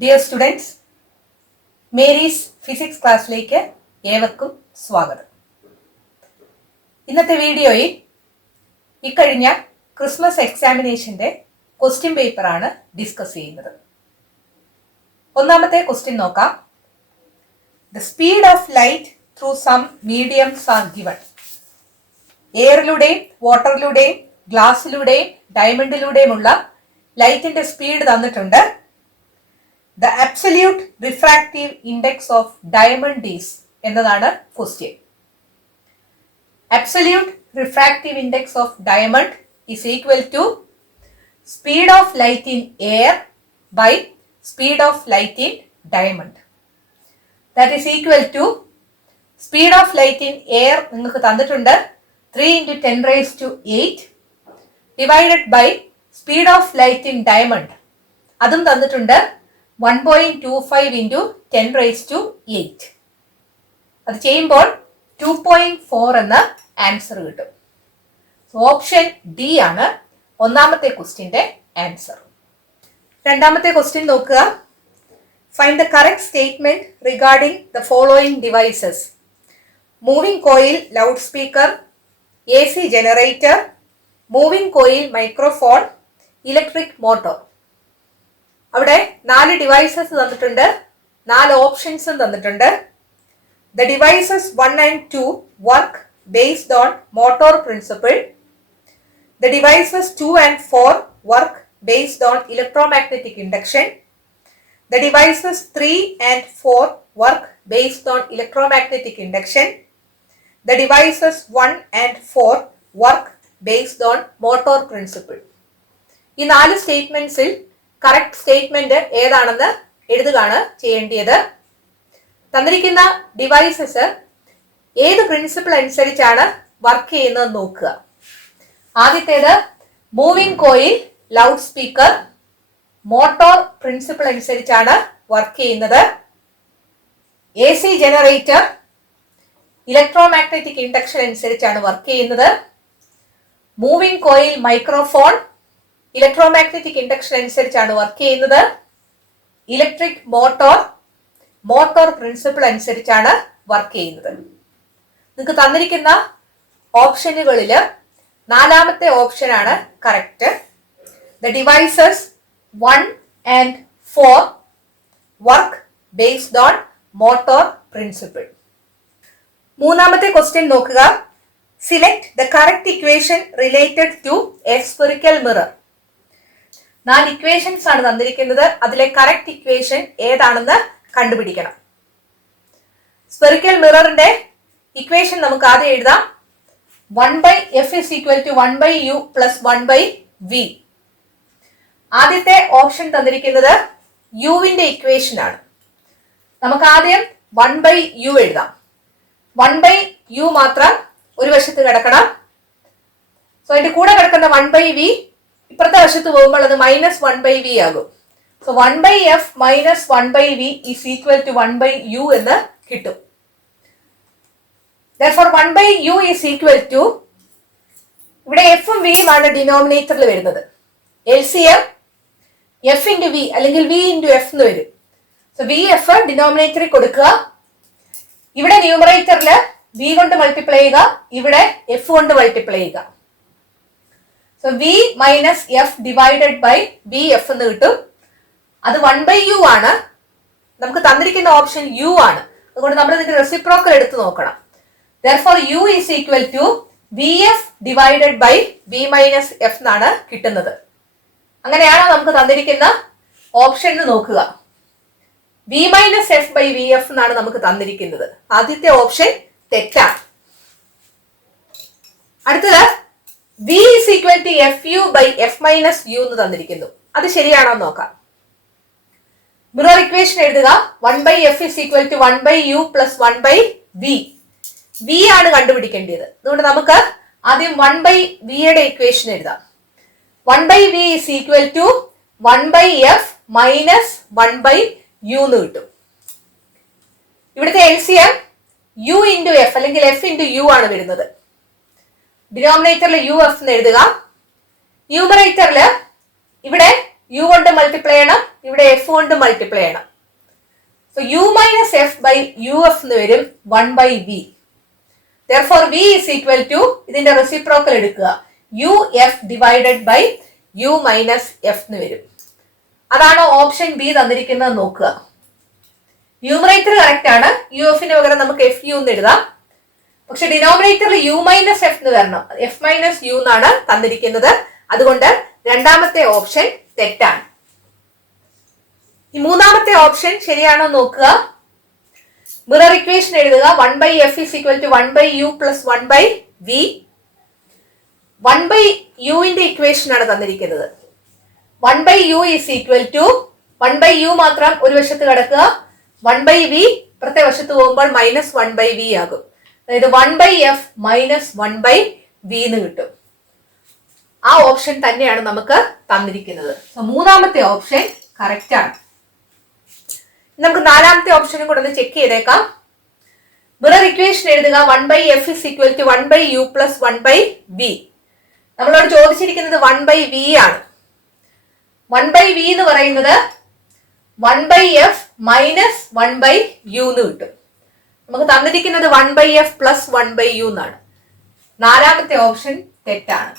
Dear students, Mary's physics ക്ലാസ്സിലേക്ക് ഏവർക്കും സ്വാഗതം. ഇന്നത്തെ വീഡിയോയിൽ ഇക്കഴിഞ്ഞ ക്രിസ്മസ് എക്സാമിനേഷന്റെ ക്വസ്റ്റ്യൻ പേപ്പറാണ് ഡിസ്കസ് ചെയ്യുന്നത്. ഒന്നാമത്തെ ക്വസ്റ്റ്യൻ നോക്കാം. The speed of light through some mediums are given. എയറിലൂടെയും വാട്ടറിലൂടെയും ഗ്ലാസ്സിലൂടെയും ഡയമണ്ടിലൂടെയുമുള്ള ലൈറ്റിന്റെ സ്പീഡ് തന്നിട്ടുണ്ട്. The absolute refractive index of diamond is എന്നതാണ് question. Absolute refractive index of diamond is equal to speed of light in air by speed of light in diamond. That is equal to speed of light in air നിങ്ങൾക്ക് തന്നിട്ടുണ്ട് 3 × 10⁸ divided by speed of light in diamond അതും തന്നിട്ടുണ്ട് 1.25 × 10⁸. അത് ചെയ്യുമ്പോൾ 2.4 എന്ന answer കിട്ടും. Option D ആണ് ഒന്നാമത്തെ ക്വസ്റ്റ്യന്റെ ആൻസർ. രണ്ടാമത്തെ ക്വസ്റ്റ്യൻ നോക്കുക. Find the correct statement regarding the following devices: moving coil loud speaker, AC generator, moving coil microphone, electric motor. അവിടെ 4 ഡിവൈസസ് തന്നിട്ടുണ്ട്, 4 ഓപ്ഷൻസും തന്നിട്ടുണ്ട്. The devices 1 and 2 work based on motor principle. The devices 2 and 4 work based on electromagnetic induction. The devices 3 and 4 work based on electromagnetic induction. The devices 1 and 4 work based on motor principle. ഈ 4 സ്റ്റേറ്റ്മെന്റ്സിൽ correct statement ഏതാണെന്ന് എഴുതുകയാണ് ചെയ്യേണ്ടത്. തന്നിരിക്കുന്ന devices ഏത് principle അനുസരിച്ചാണ് work ചെയ്യുന്നത് നോക്കുക. ആദ്യത്തേത് moving coil loudspeaker, motor principle അനുസരിച്ചാണ് വർക്ക് ചെയ്യുന്നത്. AC ജനറേറ്റർ ഇലക്ട്രോമാഗ്നറ്റിക് ഇൻഡക്ഷൻ അനുസരിച്ചാണ് വർക്ക് ചെയ്യുന്നത്. Moving coil microphone electromagnetic induction അനുസരിച്ചാണ് വർക്ക് ചെയ്യുന്നത്. ഇലക്ട്രിക് മോട്ടോർ മോട്ടോർ പ്രിൻസിപ്പിൾ അനുസരിച്ചാണ് വർക്ക് ചെയ്യുന്നത്. നിങ്ങൾക്ക് തന്നിരിക്കുന്ന ഓപ്ഷനുകളിൽ 4ാമത്തെ ഓപ്ഷനാണ് correct. The devices 1 and 4 work based on motor principle. മൂന്നാമത്തെ ക്വസ്റ്റ്യൻ നോക്കുക. Select the correct equation related to a spherical mirror. 4 equations ആണ് തന്നിരിക്കുന്നത്. അതിലെ കറക്റ്റ് ഇക്വേഷൻ ഏതാണെന്ന് കണ്ടുപിടിക്കണം. സ്ഫെറിക്കൽ മിററിന്റെ ഇക്വേഷൻ നമുക്ക് ആദ്യം എഴുതാം. 1/f = 1/u + 1/v. ആദ്യത്തെ ഓപ്ഷൻ തന്നിരിക്കുന്നത് യുവിന്റെ ഇക്വേഷൻ ആണ്. നമുക്ക് ആദ്യം 1/u എഴുതാം. 1/u മാത്രം ഒരു വശത്ത് കിടക്കണം. സോ അതിന്റെ കൂടെ കിടക്കുന്ന 1/v ഇപ്പുറത്തെ വശത്ത് പോകുമ്പോൾ അത് -1/v ആകും. സോ 1/f - 1/v = 1/u എന്ന് കിട്ടും. Therefore 1/u = ഇവിടെ f ഉം v ഉം ആണ് ഡിനോമിനേറ്ററിൽ വരുന്നത്. LCM f × v അല്ലെങ്കിൽ v × f എന്ന് വരും. സോ vf ഡിനോമിനേറ്ററിൽ കൊടുക്കുക. ഇവിടെ ന്യൂമറേറ്ററിൽ v കൊണ്ട് മൾട്ടിപ്ലൈ ചെയ്യുക, ഇവിടെ f കൊണ്ട് മൾട്ടിപ്ലൈ ചെയ്യുക. So v - f divided by vf എന്ന് കിട്ടും. അത് 1/u ആണ്. നമുക്ക് തന്നിരിക്കുന്ന ഓപ്ഷൻ u ആണ്. അതുകൊണ്ട് നമ്മൾ ഇതിന്റെ റെസിപ്രോക്കൽ എടുത്ത് നോക്കണം. Therefore u = vf divided by v - f എന്നാണ് കിട്ടുന്നത്. അങ്ങനെയാണോ നമുക്ക് തന്നിരിക്കുന്ന ഓപ്ഷൻ എന്ന് നോക്കുക. v - f/vf എന്നാണ് നമുക്ക് തന്നിരിക്കുന്നത്. ആദ്യത്തെ ഓപ്ഷൻ തെറ്റാണ്. അടുത്തത് v = fu/f - u എന്ന് തന്നിരിക്കുന്നു. അത് ശരിയാണോ നോക്കാം. മിറർ ഇക്വേഷൻ എഴുതുക. 1/f = 1/u + 1/v. v ആണ് കണ്ടുപിടിക്കേണ്ടത്. അതുകൊണ്ട് നമുക്ക് ആദ്യം 1/v യുടെ ഇക്വേഷൻ എഴുതാം. 1/v = 1/f - 1/u എന്ന് കിട്ടും. ഇവിടുത്തെ LCM u × f അല്ലെങ്കിൽ f × u ആണ് വരുന്നത്. ഡിനോമിനേറ്ററിൽ uf എന്ന് എഴുതുക. ന്യൂമറേറ്ററിൽ ഇവിടെ യു കൊണ്ട് മൾട്ടിപ്ലൈ ചെയ്യണം, ഇവിടെ എഫ് കൊണ്ട് മൾട്ടിപ്ലൈ ചെയ്യണം. So u minus f by u f എന്ന് വരും 1/v. Therefore v is equal to ഇതിന്റെ റെസിപ്രോക്കൽ എടുക്കുക, u f divided by u minus f എന്ന് വരും. അതാണ് ഓപ്ഷൻ ബി തന്നിരിക്കുന്നത്. നോക്കുക, ന്യൂമറേറ്റർ കറക്റ്റ് ആണ്, യു എഫിന് പകരം നമുക്ക് എഫ് യു എന്ന് എഴുതാം. പക്ഷെ ഡിനോമിനേറ്ററിൽ യു മൈനസ് എഫ് എന്ന് വരണം, എഫ് മൈനസ് യു എന്നാണ് തന്നിരിക്കുന്നത്. അതുകൊണ്ട് രണ്ടാമത്തെ ഓപ്ഷൻ തെറ്റാണ്. ഈ മൂന്നാമത്തെ ഓപ്ഷൻ ശരിയാണോ നോക്കുക. മിറർ ഇക്വേഷൻ എഴുതുക. 1/f is equal to 1/u plus 1/v. 1/u ന്റെ ഇക്വേഷൻ ആണ് തന്നിരിക്കുന്നത്. 1/u is equal to 1/u മാത്രം ഒരു വശത്ത് കിടക്കുക, 1/v ഇപ്പുറത്തെ വശത്ത് പോകുമ്പോൾ -1/v ആകും. അതായത് 1/f minus 1/v എന്ന് കിട്ടും. ആ ഓപ്ഷൻ തന്നെയാണ് നമുക്ക് തന്നിരിക്കുന്നത്. സോ മൂന്നാമത്തെ ഓപ്ഷൻ കറക്റ്റ് ആണ്. നമുക്ക് നാലാമത്തെ ഓപ്ഷനും കൂടെ ഒന്ന് ചെക്ക് ചെയ്തേക്കാം. മിറർ ഇക്വേഷൻ എഴുതുക. 1/f is equal to 1/u plus 1/v. നമ്മളോട് ചോദിച്ചിരിക്കുന്നത് 1/v ആണ്. 1/v എന്ന് പറയുന്നത് 1/f minus 1/u എന്ന് കിട്ടും. നമുക്ക് തന്നിരിക്കുന്നത് 1/f plus 1/u എന്നാണ്. നാലാമത്തെ ഓപ്ഷൻ തെറ്റാണ്.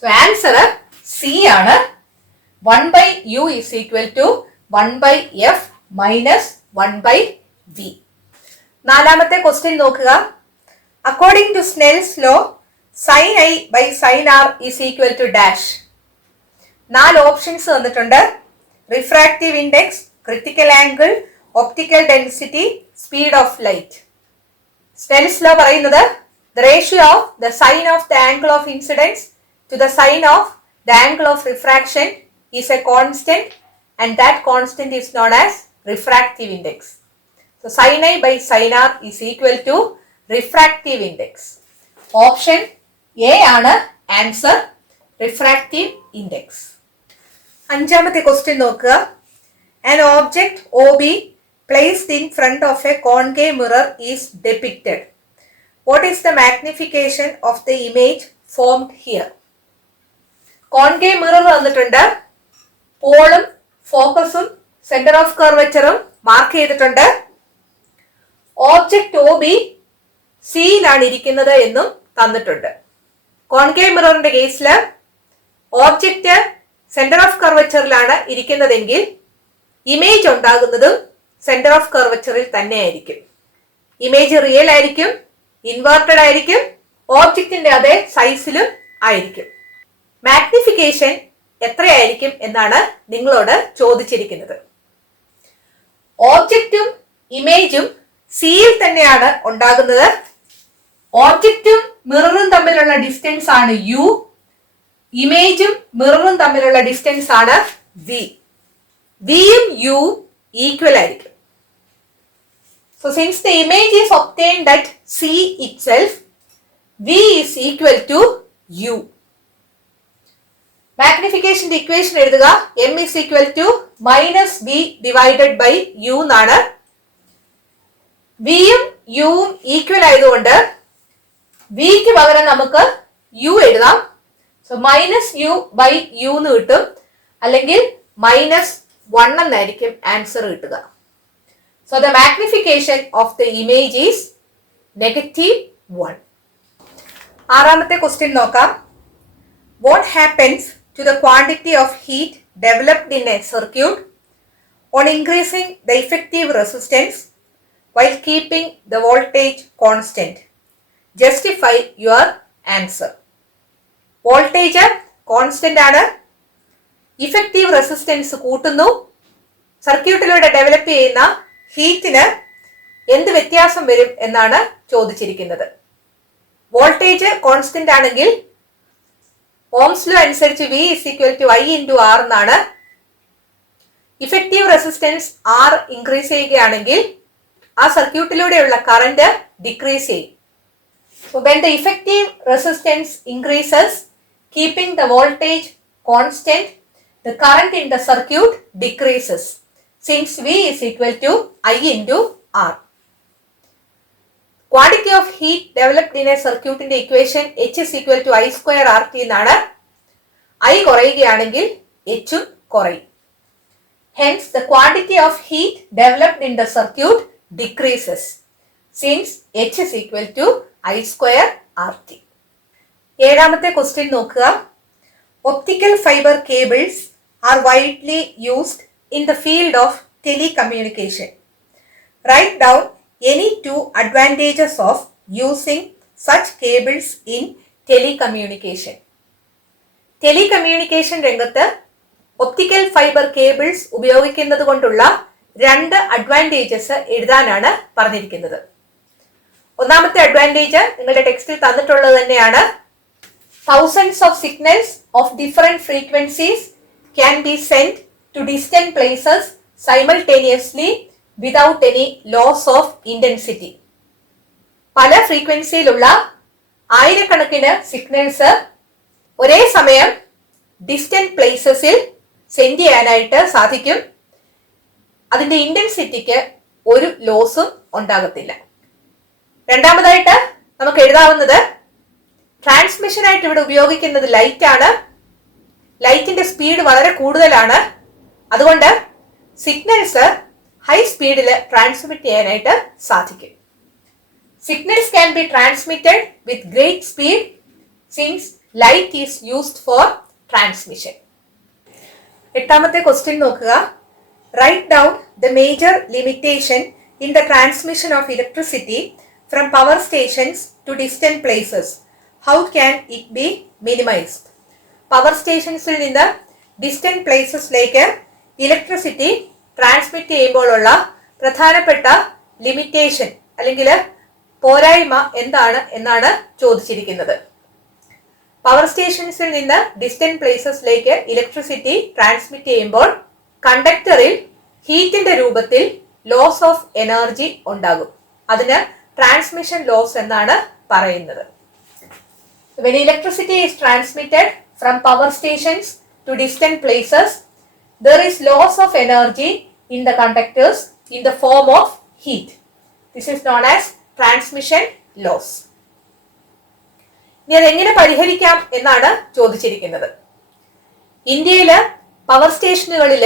സോ ആൻസർ സി ആണ്. 1/u is equal to 1/f minus 1/v. നാലാമത്തെ ക്വസ്റ്റ്യൻ നോക്കുക. According to Snell's law sin i by sin r is equal to dash. 4 options തന്നിട്ടുണ്ട്. Refractive index, critical angle, optical density, speed of light. Snell's law പറയുന്നത് the ratio of the sine of the angle of incidence to the sine of the angle of refraction is a constant, and that constant is known as refractive index. So sin i by sin r is equal to refractive index. Option A ആണ് answer, refractive index. അഞ്ചാമത്തെ question നോക്കുക. An object OB placed in front of a concave mirror is depicted. What is the magnification of the image formed here? Concave mirror തന്നിട്ടുണ്ട്. പോളും ഫോക്കസും centre of കർവച്ചറും mark ചെയ്തിട്ടുണ്ട്. Object OB സിയിലാണ് ഇരിക്കുന്നത് എന്നും തന്നിട്ടുണ്ട്. കോൺകേവ് മിററിന്റെ കേസിൽ ഓബ്ജക്റ്റ് സെന്റർ ഓഫ് കർവച്ചറിലാണ് ഇരിക്കുന്നതെങ്കിൽ ഇമേജ് ഉണ്ടാകുന്നതും സെന്റർ ഓഫ് കർവച്ചറിൽ തന്നെ ആയിരിക്കും. ഇമേജ് റിയൽ ആയിരിക്കും, ഇൻവേർട്ടഡ് ആയിരിക്കും, ഓബ്ജക്റ്റിന്റെ അതേ സൈസിലും ആയിരിക്കും. മാഗ്നിഫിക്കേഷൻ എത്രയായിരിക്കും എന്നാണ് നിങ്ങളോട് ചോദിച്ചിരിക്കുന്നത്. ഓബ്ജക്റ്റും ഇമേജും സിയിൽ തന്നെയാണ് ഉണ്ടാകുന്നത്. ഓബ്ജക്റ്റും മിററും തമ്മിലുള്ള ഡിസ്റ്റൻസ് ആണ് യു, ഇമേജും മിററും തമ്മിലുള്ള ഡിസ്റ്റൻസ് ആണ് വി. വിയും യു ഈക്വൽ ആയിരിക്കും. So since the image is obtained at C itself, V is equal to U. Magnification equation എഴുതുക. M is equal to minus V divided by U എന്നാണ്. V യും U യും equal ആയതുകൊണ്ട് വിക്ക് പകരം നമുക്ക് U എഴുതാം. So minus u by u എന്ന് കിട്ടും, അല്ലെങ്കിൽ -1 എന്നായിരിക്കും ആൻസർ കിട്ടുക. So the magnification of the image is -1. ആറാമത്തെ ക്വസ്റ്റ്യൻ നോക്കാം. What happens to the quantity of heat developed in a circuit on increasing the effective resistance while keeping the voltage constant? Justify your answer. Voltage constant ആണ്, effective resistance കൂട്ടുന്നു. സർക്യൂട്ടിലൂടെ develop ചെയ്യുന്ന ഹീറ്റിന് എന്ത് വ്യത്യാസം വരും എന്നാണ് ചോദിച്ചിരിക്കുന്നത്. വോൾട്ടേജ് കോൺസ്റ്റന്റ് ആണെങ്കിൽ Ohm's law അനുസരിച്ച് V is equal to I into R എന്നാണ്. ഇഫക്റ്റീവ് റെസിസ്റ്റൻസ് R ഇൻക്രീസ് ചെയ്യുകയാണെങ്കിൽ ആ സർക്യൂട്ടിലൂടെയുള്ള കറന്റ് ഡിക്രീസ് ചെയ്യും. So when the effective resistance increases, keeping the voltage constant, the current in the circuit decreases, since V is equal to I into R. Quantity of heat developed in a circuit in the equation H is equal to I square RT എന്നാണ്. I കുറയുകയാണെങ്കിൽ H ഉം കുറയും. Hence, the quantity of heat developed in the circuit decreases since H is equal to I square RT. ഏഴാമത്തെ question നോക്കുക. Optical fiber cables are widely used in the field of telecommunication. Write down any two advantages of using such cables in telecommunication. Telecommunication രംഗത്ത് optical fibre cables ഉപയോഗിക്കുന്നത് കൊണ്ടുള്ള 2 advantages എഴുതാനാണ് പറഞ്ഞിരിക്കുന്നത്. ഒന്നാമത്തെ advantage നിങ്ങളുടെ ടെക്സ്റ്റിൽ തന്നിട്ടുള്ളത് തന്നെയാണ്. Thousands of signals of different frequencies can be sent to distant places simultaneously without any loss of intensity. പല ഫ്രീക്വൻസിയിലുള്ള ആയിരക്കണക്കിന് സിഗ്നൽസ് ഒരേ സമയം ഡിസ്റ്റന്റ് പ്ലേസസിൽ സെൻഡ് ചെയ്യാനായിട്ട് സാധിക്കും. അതിന്റെ ഇന്റൻസിറ്റിക്ക് ഒരു ലോസും ഉണ്ടാകത്തില്ല. രണ്ടാമതായിട്ട് നമുക്ക് എഴുതാവുന്നത് ട്രാൻസ്മിഷൻ ആയിട്ട് ഇവിടെ ഉപയോഗിക്കുന്നത് ലൈറ്റ് ആണ്. ലൈറ്റിന്റെ സ്പീഡ് വളരെ കൂടുതലാണ്. അതുകൊണ്ട് സിഗ്നൽസ് ഹൈ സ്പീഡിൽ ട്രാൻസ്മിറ്റ് ചെയ്യാനായിട്ട് സാധിക്കും. Signals can be transmitted with great speed since light is used for transmission. എട്ടാമത്തെ ക്വസ്റ്റ്യൻ നോക്കുക. Write down the major limitation in the transmission of electricity from power stations to distant places. How can it be minimised? Power സ്റ്റേഷൻസിൽ നിന്ന് distant പ്ലേസസിലേക്ക് electricity transmit ചെയ്യുമ്പോഴുള്ള പ്രധാനപ്പെട്ട limitation അല്ലെങ്കിൽ പോരായ്മ എന്താണ് എന്നാണ് ചോദിച്ചിരിക്കുന്നത്. പവർ സ്റ്റേഷൻസിൽ നിന്ന് ഡിസ്റ്റന്റ് പ്ലേസസിലേക്ക് ഇലക്ട്രിസിറ്റി ട്രാൻസ്മിറ്റ് ചെയ്യുമ്പോൾ കണ്ടക്ടറിൽ ഹീറ്റിന്റെ രൂപത്തിൽ ലോസ് ഓഫ് എനർജി ഉണ്ടാകും. അതിന് ട്രാൻസ്മിഷൻ ലോസ് എന്നാണ് പറയുന്നത്. When electricity is transmitted from power stations to distant places, there is loss of energy in the conductors in the form of heat. This is known as transmission loss. ഇനി അതെങ്ങനെ പരിഹരിക്കാം എന്നാണ് ചോദിച്ചിരിക്കുന്നത്. ഇന്ത്യയില് power സ്റ്റേഷനുകളിൽ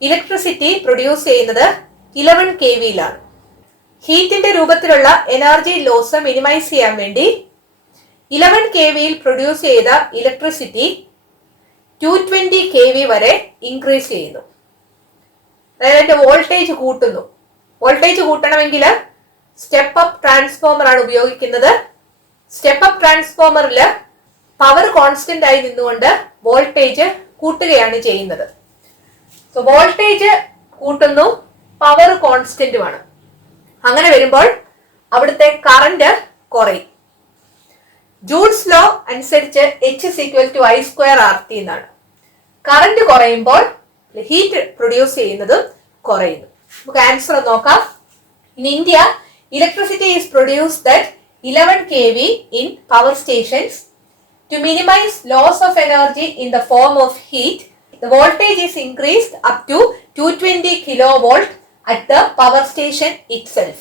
electricity produce ചെയ്യുന്നത് 11 kVയിലാണ്. ഹീറ്റിന്റെ രൂപത്തിലുള്ള energy loss minimise ചെയ്യാൻ വേണ്ടി 11 kVയിൽ പ്രൊഡ്യൂസ് ചെയ്ത ഇലക്ട്രിസിറ്റി 220 kV വരെ ഇൻക്രീസ് ചെയ്യുന്നു. അതായത് വോൾട്ടേജ് കൂട്ടുന്നു. വോൾട്ടേജ് കൂട്ടണമെങ്കിൽ സ്റ്റെപ്പ് അപ്പ് ട്രാൻസ്ഫോമർ ആണ് ഉപയോഗിക്കുന്നത്. സ്റ്റെപ്പ് അപ്പ് ട്രാൻസ്ഫോമറിൽ പവർ കോൺസ്റ്റന്റ് ആയി നിന്നുകൊണ്ട് വോൾട്ടേജ് കൂട്ടുകയാണ് ചെയ്യുന്നത്. സോ വോൾട്ടേജ് കൂട്ടുന്നു, പവർ കോൺസ്റ്റന്റുമാണ്. അങ്ങനെ വരുമ്പോൾ അവിടുത്തെ കറന്റ് കുറയും. ജൂൾസ് ലോ അനുസരിച്ച് H is equal to I square RT എന്നാണ്. കറന്റ് കുറയുമ്പോൾ ഹീറ്റ് പ്രൊഡ്യൂസ് ചെയ്യുന്നത് കുറയുന്നു. നമുക്ക് ആൻസർ നോക്കാം. In India electricity is produced at 11 kV in power stations. To minimize loss of energy in the form of heat, the voltage is increased up to 220 kilovolt at the power station itself.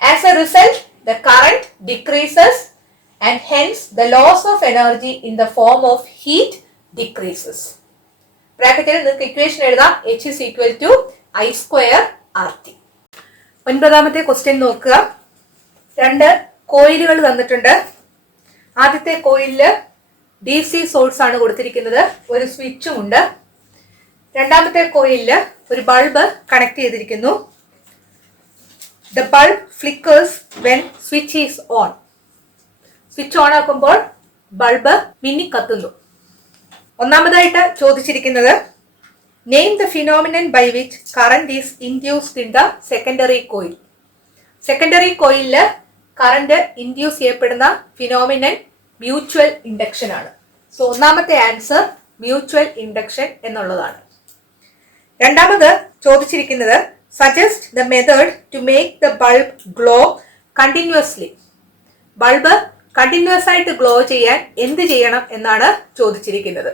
As a result, the current decreases and hence the loss of energy in the form of heat decreases. ബ്രാക്കറ്റിൽ നിങ്ങൾക്ക് equation എഴുതാം. H is equal to I square RT. ഒൻപതാമത്തെ question നോക്കുക. 2 കോയിലുകൾ തന്നിട്ടുണ്ട്. ആദ്യത്തെ കോയിലില് DC source ആണ് കൊടുത്തിരിക്കുന്നത്. ഒരു സ്വിച്ചും ഉണ്ട്. രണ്ടാമത്തെ കോയിലില് ഒരു ബൾബ് കണക്ട് ചെയ്തിരിക്കുന്നു. The bulb flickers when switch is on. Switch on ആക്കുമ്പോൾ ബൾബ് മിന്നി കത്തുന്നു. ഒന്നാമതായിട്ട് ചോദിച്ചിരിക്കുന്നത് name the phenomenon by which current is induced in the secondary coil. Secondary കോയിലില് കറന്റ് ഇൻഡ്യൂസ് ചെയ്യപ്പെടുന്ന ഫിനോമിനൻ മ്യൂച്വൽ ഇൻഡക്ഷൻ ആണ്. സോ ഒന്നാമത്തെ ആൻസർ മ്യൂച്വൽ ഇൻഡക്ഷൻ എന്നുള്ളതാണ്. രണ്ടാമത് ചോദിച്ചിരിക്കുന്നത് suggest the method to make the bulb glow continuously. Bulb continuous ആയിട്ട് glow ചെയ്യാൻ എന്ത് ചെയ്യണം എന്നാണ് ചോദിച്ചിരിക്കുന്നത്.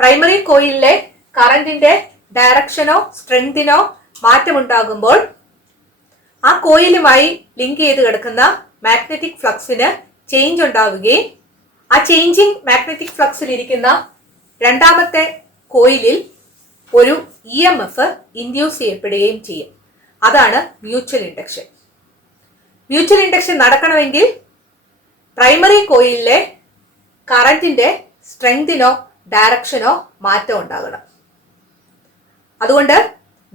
പ്രൈമറി കോയിലിലെ കറന്റിന്റെ ഡയറക്ഷനോ സ്ട്രെങ്തിനോ മാറ്റമുണ്ടാകുമ്പോൾ ആ കോയിലുമായി ലിങ്ക് ചെയ്ത് കിടക്കുന്ന മാഗ്നറ്റിക് ഫ്ലക്സിന് ചേഞ്ച് ഉണ്ടാവുകയും ആ ചേഞ്ചിങ് മാഗ്നറ്റിക് ഫ്ലക്സിൽ ഇരിക്കുന്ന രണ്ടാമത്തെ കോയിലിൽ ഒരു EMF ഇൻഡ്യൂസ് ചെയ്യപ്പെടുകയും ചെയ്യും. അതാണ് മ്യൂച്വൽ ഇൻഡക്ഷൻ. മ്യൂച്വൽ ഇൻഡക്ഷൻ നടക്കണമെങ്കിൽ പ്രൈമറി കോയിലിലെ കറന്റിന്റെ സ്ട്രെങ്തിനോ ഡയറക്ഷനോ മാറ്റം ഉണ്ടാകണം. അതുകൊണ്ട്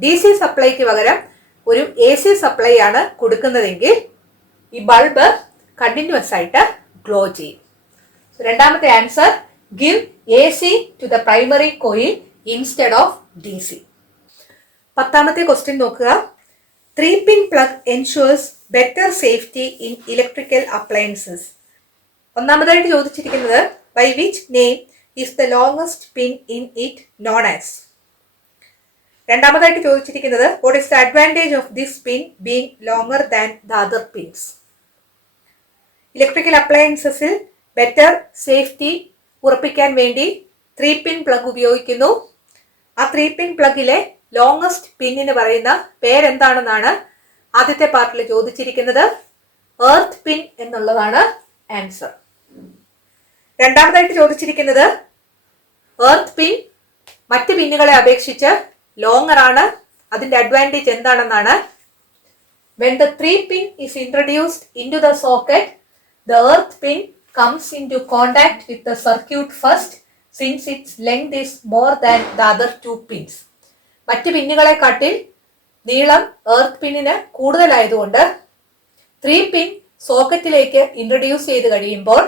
DC സപ്ലൈക്ക് പകരം ഒരു AC സപ്ലൈ ആണ് കൊടുക്കുന്നതെങ്കിൽ ഈ ബൾബ് കണ്ടിന്യൂസ് ആയിട്ട് ഗ്ലോ ചെയ്യും. രണ്ടാമത്തെ answer, give AC to the primary coil instead of DC. 10ാമത്തെ ക്വസ്റ്റ്യൻ നോക്കുക. 3-pin plug ensures better safety in electrical appliances. ഒന്നാമതായിട്ട് ചോദിച്ചിരിക്കുന്നത് by which name is the longest pin in it known as. രണ്ടാമതായിട്ട് ചോദിച്ചിരിക്കുന്നത് what is the advantage of this pin being longer than the other pins. Electrical അപ്ലയൻസസിൽ better safety ഉറപ്പിക്കാൻ വേണ്ടി 3-pin plug ഉപയോഗിക്കുന്നു. ആ 3-pin പ്ലഗിലെ longest പിന്നിന് പറയുന്ന പേരെന്താണെന്നാണ് ആദ്യത്തെ പാർട്ടിൽ ചോദിച്ചിരിക്കുന്നത്. എർത്ത് പിൻ എന്നുള്ളതാണ് ആൻസർ. രണ്ടാമതായിട്ട് ചോദിച്ചിരിക്കുന്നത് എർത്ത് പിൻ മറ്റ് പിന്നുകളെ അപേക്ഷിച്ച് ലോങ്ങർ ആണ്, അതിന്റെ അഡ്വാൻറ്റേജ് എന്താണെന്നാണ്. When the 3-pin is introduced into the socket, the earth pin comes into contact with the circuit first since its length is more than the other 2 pins. മറ്റ് പിന്നുകളെക്കാട്ടിൽ നീളം earth പിന്നിന് കൂടുതലായതുകൊണ്ട് 3-pin സോക്കറ്റിലേക്ക് introduce ചെയ്ത് കഴിയുമ്പോൾ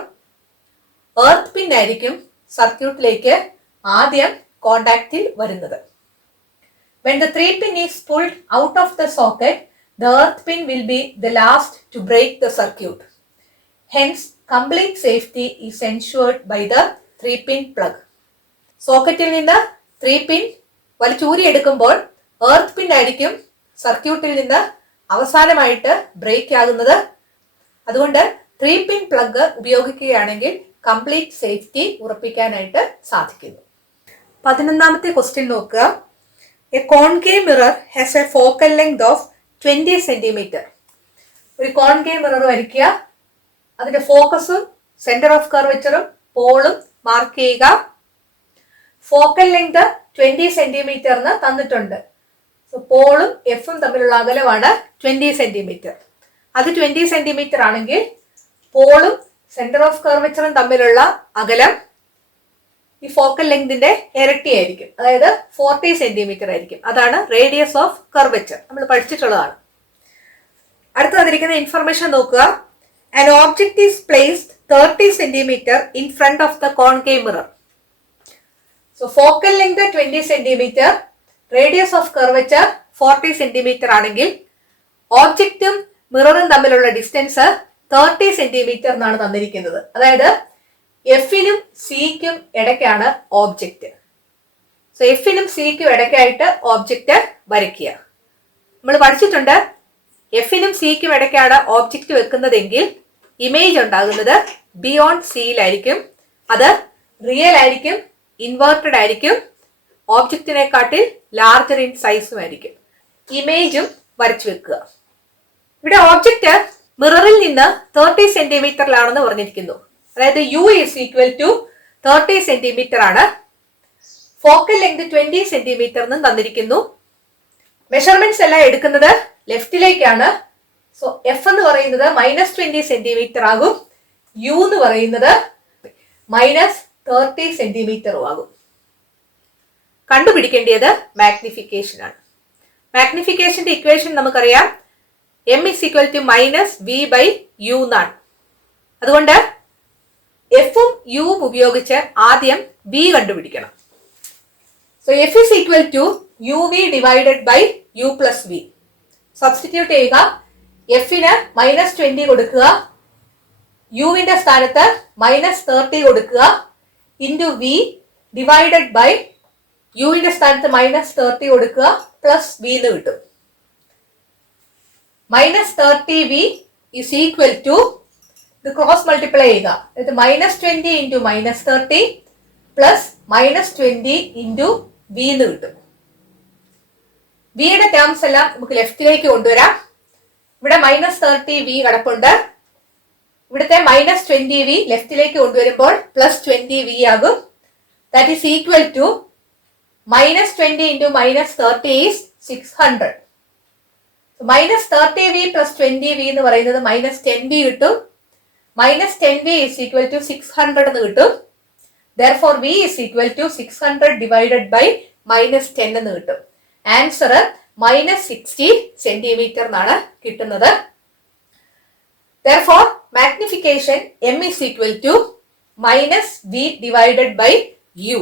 earth പിൻ ആയിരിക്കും സർക്യൂട്ടിലേക്ക് ആദ്യം കോണ്ടാക്റ്റിൽ വരുന്നത്. When the 3-pin is pulled out of the socket, the earth pin will be the last to break the circuit. Hence, complete safety is ensured by the 3-pin plug. സോക്കറ്റിൽ നിന്ന് 3-pin വലിച്ചൂരിയെടുക്കുമ്പോൾ earth പിൻ ആയിരിക്കും സർക്യൂട്ടിൽ നിന്ന് അവസാനമായിട്ട് break ആകുന്നത്. അതുകൊണ്ട് 3-pin plug ഉപയോഗിക്കുകയാണെങ്കിൽ complete safety ഉറപ്പിക്കാനായിട്ട് സാധിക്കുന്നു. 11ാമത്തെ question നോക്കുക. A concave mirror has A focal length of 20 centimetre. ഒരു കോൺകേവ് മിറർ വരയ്ക്കുക. അതിന്റെ ഫോക്കസും സെന്റർ ഓഫ് കർവച്ചറും പോളും മാർക്ക് ചെയ്യുക. ഫോക്കൽ ലെങ്ത് 20 സെന്റിമീറ്റർ എന്ന് തന്നിട്ടുണ്ട്. പോളും എഫും തമ്മിലുള്ള അകലമാണ് 20 സെന്റിമീറ്റർ. അത് 20 സെന്റിമീറ്റർ ആണെങ്കിൽ പോളും സെന്റർ ഓഫ് കർവച്ചറും തമ്മിലുള്ള അകലം ഈ ഫോക്കൽ ലെങ്തിന്റെ ഇരട്ടിയായിരിക്കും, അതായത് 40 സെന്റിമീറ്റർ ആയിരിക്കും. അതാണ് റേഡിയസ് ഓഫ് കർവച്ചർ, നമ്മൾ പഠിച്ചിട്ടുള്ളതാണ്. അടുത്ത് തന്നിരിക്കുന്ന ഇൻഫർമേഷൻ നോക്കുക. An object is placed 30 centimeter in front of the concave mirror. So focal length 20 centimeter, radius of curvature 40 centimeter ആണെങ്കിൽ ഓബ്ജക്റ്റും മിററും തമ്മിലുള്ള ഡിസ്റ്റൻസ് 30 സെന്റിമീറ്റർ എന്നാണ് തന്നിരിക്കുന്നത്. അതായത് എഫിനും സിക്കും ഇടയ്ക്കാണ് ഓബ്ജക്റ്റ്. സോ എഫിനും സിക്കും ഇടയ്ക്കായിട്ട് ഓബ്ജക്റ്റ് വരയ്ക്കുക. നമ്മൾ പഠിച്ചിട്ടുണ്ട് എഫിനും സിക്കും ഇടയ്ക്കാണ് ഓബ്ജക്റ്റ് വെക്കുന്നതെങ്കിൽ ഇമേജ് ഉണ്ടാകുന്നത് ബിയോണ്ട് സിയിലായിരിക്കും. അത് റിയൽ ആയിരിക്കും, ഇൻവേർട്ടഡ് ആയിരിക്കും, ഓബ്ജക്റ്റിനെക്കാട്ടിൽ ലാർജർ ഇൻ സൈസും ആയിരിക്കും. ഇമേജും വരച്ചു വെക്കുക. ഇവിടെ ഓബ്ജക്റ്റ് മിററിൽ നിന്ന് 30 സെന്റിമീറ്ററിലാണെന്ന് പറഞ്ഞിരിക്കുന്നു. അതായത് u is equal to 30 centimetre ആണ്. ഫോക്കൽ ലെങ്ത് 20 സെന്റിമീറ്റർ എന്നും തന്നിരിക്കുന്നു. മെഷർമെന്റ്സ് എല്ലാം എടുക്കുന്നത് ലെഫ്റ്റിലേക്കാണ്. സോ എഫ് എന്ന് പറയുന്നത് -20 സെന്റിമീറ്റർ ആകും, യു എന്ന് പറയുന്നത് -30 സെന്റിമീറ്ററും ആകും. കണ്ടുപിടിക്കേണ്ടത് മാഗ്നിഫിക്കേഷൻ ആണ്. മാഗ്നിഫിക്കേഷന്റെ ഇക്വേഷൻ നമുക്കറിയാം, m is equal to -v/u എന്നാണ്. അതുകൊണ്ട് എഫും യുവും ഉപയോഗിച്ച് ആദ്യം v കണ്ടുപിടിക്കണം. So f is equal to uv divided by u plus v. Substitute ചെയ്യുക. എഫിന് -20 കൊടുക്കുക, യുവിന്റെ സ്ഥാനത്ത് -30 കൊടുക്കുക, ഇൻറ്റു വി ഡിവൈഡഡ് ബൈ യുവിന്റെ സ്ഥാനത്ത് -30 കൊടുക്കുക, പ്ലസ് വി എന്ന് കിട്ടും. -30v is equal to ഇത് ക്രോസ് മൾട്ടിപ്ലൈ ചെയ്യുക. ഇത് -20 ഇൻറ്റു -30 പ്ലസ് -20 ഇൻറ്റു വി എന്ന് കിട്ടും. വിയുടെ ടേംസ് എല്ലാം നമുക്ക് ലെഫ്റ്റിലേക്ക് കൊണ്ടുവരാം. ഇവിടെ -30v കിടപ്പുണ്ട്. ഇവിടുത്തെ -20v ലെഫ്റ്റിലേക്ക് കൊണ്ടുവരുമ്പോൾ +20v ആകും. That is equal to minus 20 into minus 30 is 600. So minus 30v plus 20v എന്ന് പറയുന്നത് minus 10v കിട്ടും. Minus 10v is equal to 600 എന്ന് കിട്ടും. Therefore v is equal to 600 divided by minus 10 എന്ന് കിട്ടും. ആൻസർ minus 60 centimeter എന്നാണ് കിട്ടുന്നത്. Therefore magnification m is equal to minus v divided by u.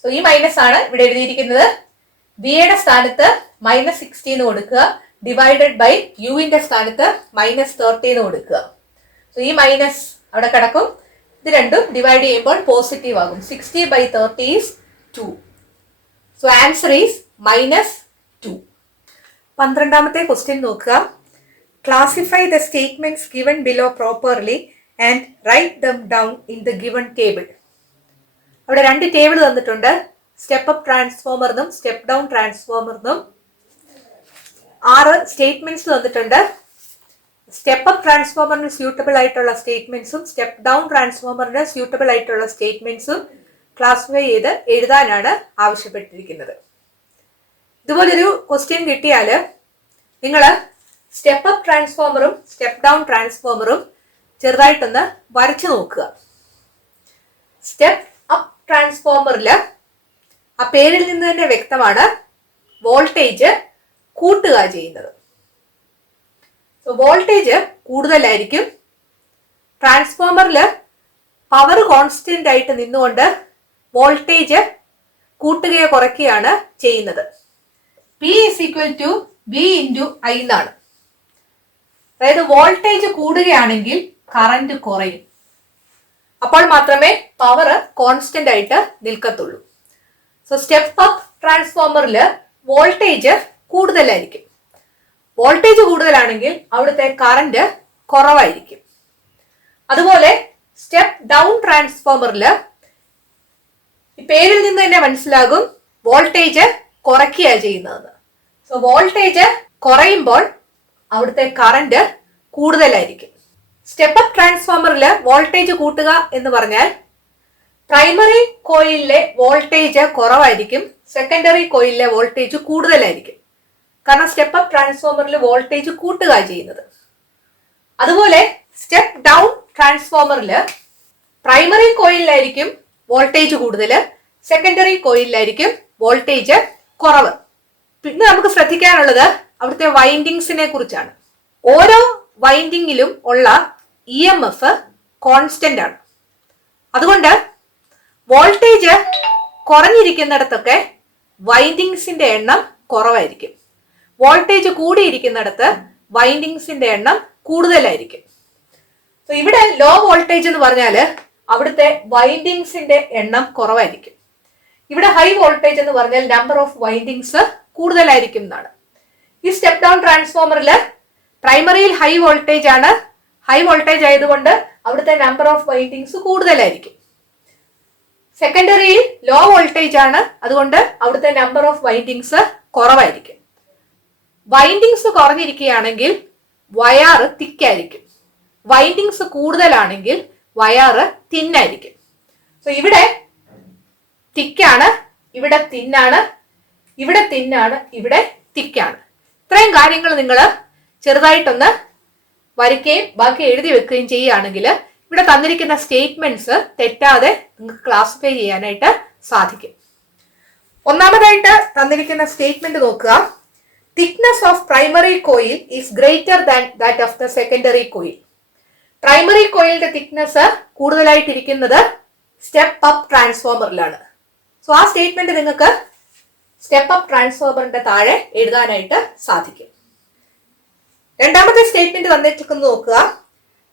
So ഈ മൈനസ് ആണ് ഇവിടെ എഴുതിയിരിക്കുന്നത്. v യുടെ സ്ഥാനത്ത് minus 60 എന്ന് കൊടുക്കുക, ഡിവൈഡഡ് ബൈ യുവിന്റെ സ്ഥാനത്ത് minus 30 എന്ന് കൊടുക്കുക. സോ ഈ മൈനസ് അവിടെ കിടക്കും. ഇത് രണ്ടും ഡിവൈഡ് ചെയ്യുമ്പോൾ പോസിറ്റീവ് ആകും. 60 by 30 is 2. So answer is minus 2. 12ാമത്തെ ക്വസ്റ്റ്യൻ നോക്കുക. Classify the statements given below properly and write them down in the given table. അവിടെ രണ്ട് ടേബിൾ തന്നിട്ടുണ്ട്. സ്റ്റെപ്പ് അപ്പ് ട്രാൻസ്ഫോമറിനും സ്റ്റെപ്പ് ഡൗൺ ട്രാൻസ്ഫോമറിനും 6 സ്റ്റേറ്റ്മെന്റ്സ് തന്നിട്ടുണ്ട്. സ്റ്റെപ്പ് അപ്പ് ട്രാൻസ്ഫോമറിന് സ്യൂട്ടബിൾ ആയിട്ടുള്ള സ്റ്റേറ്റ്മെന്റ്സും സ്റ്റെപ്പ് ഡൗൺ ട്രാൻസ്ഫോമറിന് സ്യൂട്ടബിൾ ആയിട്ടുള്ള സ്റ്റേറ്റ്മെന്റ്സും ക്ലാസിഫൈ ചെയ്ത് എഴുതാനാണ് ആവശ്യപ്പെട്ടിരിക്കുന്നത്. ഇതുപോലൊരു ക്വസ്റ്റ്യൻ കിട്ടിയാൽ നിങ്ങൾ സ്റ്റെപ്പ് അപ്പ് ട്രാൻസ്ഫോമറും സ്റ്റെപ്പ് ഡൗൺ ട്രാൻസ്ഫോമറും ചെറുതായിട്ടൊന്ന് വരച്ചു നോക്കുക. സ്റ്റെപ്പ് അപ്പ് ട്രാൻസ്ഫോമറിൽ ആ പേരിൽ നിന്ന് തന്നെ വ്യക്തമാണ് വോൾട്ടേജ് കൂട്ടുക ചെയ്യുന്നത്. സോ വോൾട്ടേജ് കൂടുതലായിരിക്കും. ട്രാൻസ്ഫോമറിൽ പവർ കോൺസ്റ്റന്റ് ആയിട്ട് നിന്നുകൊണ്ട് വോൾട്ടേജ് കൂട്ടുകയോ കുറയ്ക്കുകയാണ് ചെയ്യുന്നത്. P is equal to v into i എന്നാണ്. അതായത് വോൾട്ടേജ് കൂടുകയാണെങ്കിൽ കറന്റ് കുറയും. അപ്പോൾ മാത്രമേ പവർ കോൺസ്റ്റന്റ് ആയിട്ട് നിൽക്കത്തുള്ളൂ. സോ സ്റ്റെപ്പ് അപ്പ് ട്രാൻസ്ഫോമറിൽ വോൾട്ടേജ് കൂടുതലായിരിക്കും. വോൾട്ടേജ് കൂടുതലാണെങ്കിൽ അവിടുത്തെ കറന്റ് കുറവായിരിക്കും. അതുപോലെ സ്റ്റെപ്പ് ഡൗൺ ട്രാൻസ്ഫോമറിൽ പേരിൽ നിന്ന് തന്നെ മനസ്സിലാകും വോൾട്ടേജ് കുറയ്ക്കുക ചെയ്യുന്നതെന്ന്. സോ വോൾട്ടേജ് കുറയുമ്പോൾ അവിടുത്തെ കറന്റ് കൂടുതലായിരിക്കും. സ്റ്റെപ്പ് അപ്പ് ട്രാൻസ്ഫോമറിൽ വോൾട്ടേജ് കൂട്ടുക എന്ന് പറഞ്ഞാൽ പ്രൈമറി കോയിലിലെ വോൾട്ടേജ് കുറവായിരിക്കും, സെക്കൻഡറി കോയിലിലെ വോൾട്ടേജ് കൂടുതലായിരിക്കും. കാരണം സ്റ്റെപ്പ് അപ്പ് ട്രാൻസ്ഫോമറിൽ വോൾട്ടേജ് കൂട്ടുക ചെയ്യുന്നത്. അതുപോലെ സ്റ്റെപ്പ് ഡൗൺ ട്രാൻസ്ഫോമറിൽ പ്രൈമറി കോയിലായിരിക്കും വോൾട്ടേജ് കൂടുതൽ, സെക്കൻഡറി കോയിലായിരിക്കും വോൾട്ടേജ് കുറവ്. പിന്നെ നമുക്ക് ശ്രദ്ധിക്കാനുള്ളത് അവിടുത്തെ വൈൻഡിങ്സിനെ കുറിച്ചാണ്. ഓരോ വൈൻഡിങ്ങിലും ഉള്ള ഇ എം എഫ് കോൺസ്റ്റന്റ് ആണ്. അതുകൊണ്ട് വോൾട്ടേജ് കുറഞ്ഞിരിക്കുന്നിടത്തൊക്കെ വൈൻഡിങ്സിന്റെ എണ്ണം കുറവായിരിക്കും. വോൾട്ടേജ് കൂടിയിരിക്കുന്നിടത്ത് വൈൻഡിങ്സിന്റെ എണ്ണം കൂടുതലായിരിക്കും. സോ ഇവിടെ ലോ വോൾട്ടേജ് എന്ന് പറഞ്ഞാൽ അവിടുത്തെ വൈൻഡിങ്സിന്റെ എണ്ണം കുറവായിരിക്കും. ഇവിടെ ഹൈ വോൾട്ടേജ് എന്ന് പറഞ്ഞാൽ നമ്പർ ഓഫ് വൈൻഡിങ്സ് കൂടുതലായിരിക്കും എന്നാണ്. ഈ സ്റ്റെപ്പ് ഡൗൺ ട്രാൻസ്ഫോമറിൽ പ്രൈമറിയിൽ ഹൈ വോൾട്ടേജ് ആണ്. ഹൈ വോൾട്ടേജ് ആയതുകൊണ്ട് അവിടുത്തെ നമ്പർ ഓഫ് വൈൻഡിങ്സ് കൂടുതലായിരിക്കും. സെക്കൻഡറിയിൽ ലോ വോൾട്ടേജ് ആണ്, അതുകൊണ്ട് അവിടുത്തെ നമ്പർ ഓഫ് വൈൻഡിങ്സ് കുറവായിരിക്കും. വൈൻഡിങ്സ് കുറഞ്ഞിരിക്കുകയാണെങ്കിൽ വയറ് തിക്കായിരിക്കും. വൈൻഡിങ്സ് കൂടുതലാണെങ്കിൽ വയറ് തിന്നായിരിക്കും. സോ ഇവിടെ തിക്കാണ്, ഇവിടെ തിന്നാണ്, ഇവിടെ തിന്നാണ്, ഇവിടെ തിക്കാണ്. ഇത്രയും കാര്യങ്ങൾ നിങ്ങൾ ചെറുതായിട്ടൊന്ന് വരയ്ക്കുകയും ബാക്കി എഴുതി വെക്കുകയും ചെയ്യുകയാണെങ്കിൽ ഇവിടെ തന്നിരിക്കുന്ന സ്റ്റേറ്റ്മെന്റ്സ് തെറ്റാതെ നിങ്ങൾക്ക് ക്ലാസിഫൈ ചെയ്യാനായിട്ട് സാധിക്കും. ഒന്നാമതായിട്ട് തന്നിരിക്കുന്ന സ്റ്റേറ്റ്മെന്റ് നോക്കുക. Thickness of primary coil is greater than that of the secondary coil. Primary കോയിലിന്റെ തിക്നെസ് കൂടുതലായിട്ടിരിക്കുന്നത് സ്റ്റെപ്പ് അപ്പ് ട്രാൻസ്ഫോമറിലാണ്. സോ ആ സ്റ്റേറ്റ്മെന്റ് നിങ്ങൾക്ക് സ്റ്റെപ്പ് അപ്പ് ട്രാൻസ്ഫോമറിന്റെ താഴെ എഴുതാനായിട്ട് സാധിക്കും. രണ്ടാമത്തെ സ്റ്റേറ്റ്മെന്റ് തന്നിരിക്കുന്നത് നോക്കുക.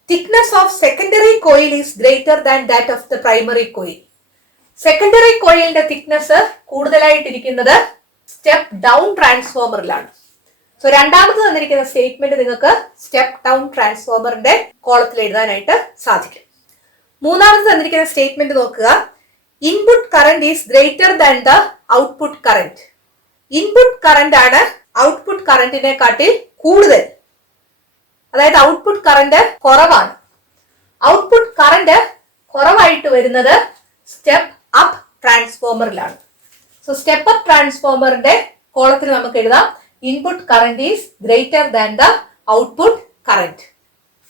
Thickness of secondary coil is greater than that of the primary coil. Secondary കോയിലിന്റെ തിക്നെസ് കൂടുതലായിട്ടിരിക്കുന്നത് സ്റ്റെപ്പ് ഡൗൺ ട്രാൻസ്ഫോമറിലാണ്. സോ രണ്ടാമത് തന്നിരിക്കുന്ന സ്റ്റേറ്റ്മെന്റ് നിങ്ങൾക്ക് സ്റ്റെപ്പ് ഡൗൺ ട്രാൻസ്ഫോമറിന്റെ കോളത്തിൽ എഴുതാനായിട്ട് സാധിക്കും. മൂന്നാമത് തന്നിരിക്കുന്ന സ്റ്റേറ്റ്മെന്റ് നോക്കുക. Input current is greater than the output current. Input current ആണ് ഔട്ട്പുട്ട് കറന്റിനെ കാട്ടിൽ കൂടുതൽ. അതായത് ഔട്ട്പുട്ട് കറന്റ് കുറവാണ്. ഔട്ട്പുട്ട് കറന്റ് കുറവായിട്ട് വരുന്നത് സ്റ്റെപ്പ് അപ്പ് ട്രാൻസ്ഫോമറിലാണ്. സോ സോ സ്റ്റെപ്പ് അപ്പ് ട്രാൻസ്ഫോമറിന്റെ കോളത്തിൽ നമുക്ക് എഴുതാം input current is greater than the output current.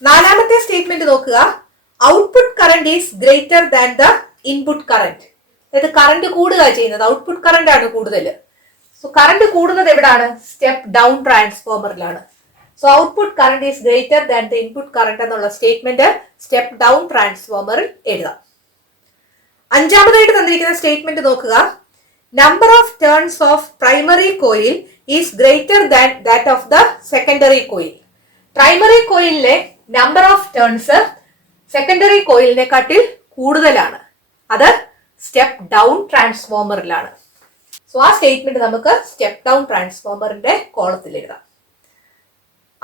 നാലാമത്തെ സ്റ്റേറ്റ്മെന്റ് നോക്കുക. Output current is greater than the input current. അതായത് കറന്റ് കൂടുക ചെയ്യുന്നത്, ഔട്ട്പുട്ട് കറന്റ് ആണ് കൂടുതൽ. സോ കറന്റ് കൂടുന്നത് എവിടാണ്? സ്റ്റെപ്പ് ഡൗൺ ട്രാൻസ്ഫോമറിലാണ്. So output current is greater than the input current എന്നുള്ള സ്റ്റേറ്റ്മെന്റ് സ്റ്റെപ്പ് ഡൗൺ ട്രാൻസ്ഫോമറിൽ എഴുതാം. അഞ്ചാമതായിട്ട് തന്നിരിക്കുന്ന സ്റ്റേറ്റ്മെന്റ് നോക്കുക. Number of turns of primary coil is greater than that of the secondary coil. Primary കോയിലിലെ നമ്പർ ഓഫ് ടേൺസ് സെക്കൻഡറി കോയിലിനെക്കാട്ടിൽ കൂടുതലാണ്. അത് സ്റ്റെപ്പ് ഡൗൺ ട്രാൻസ്ഫോമറിലാണ്. സോ ആ സ്റ്റേറ്റ്മെന്റ് നമുക്ക് സ്റ്റെപ്പ് ഡൗൺ ട്രാൻസ്ഫോമറിന്റെ കോളത്തിൽ എഴുതാം.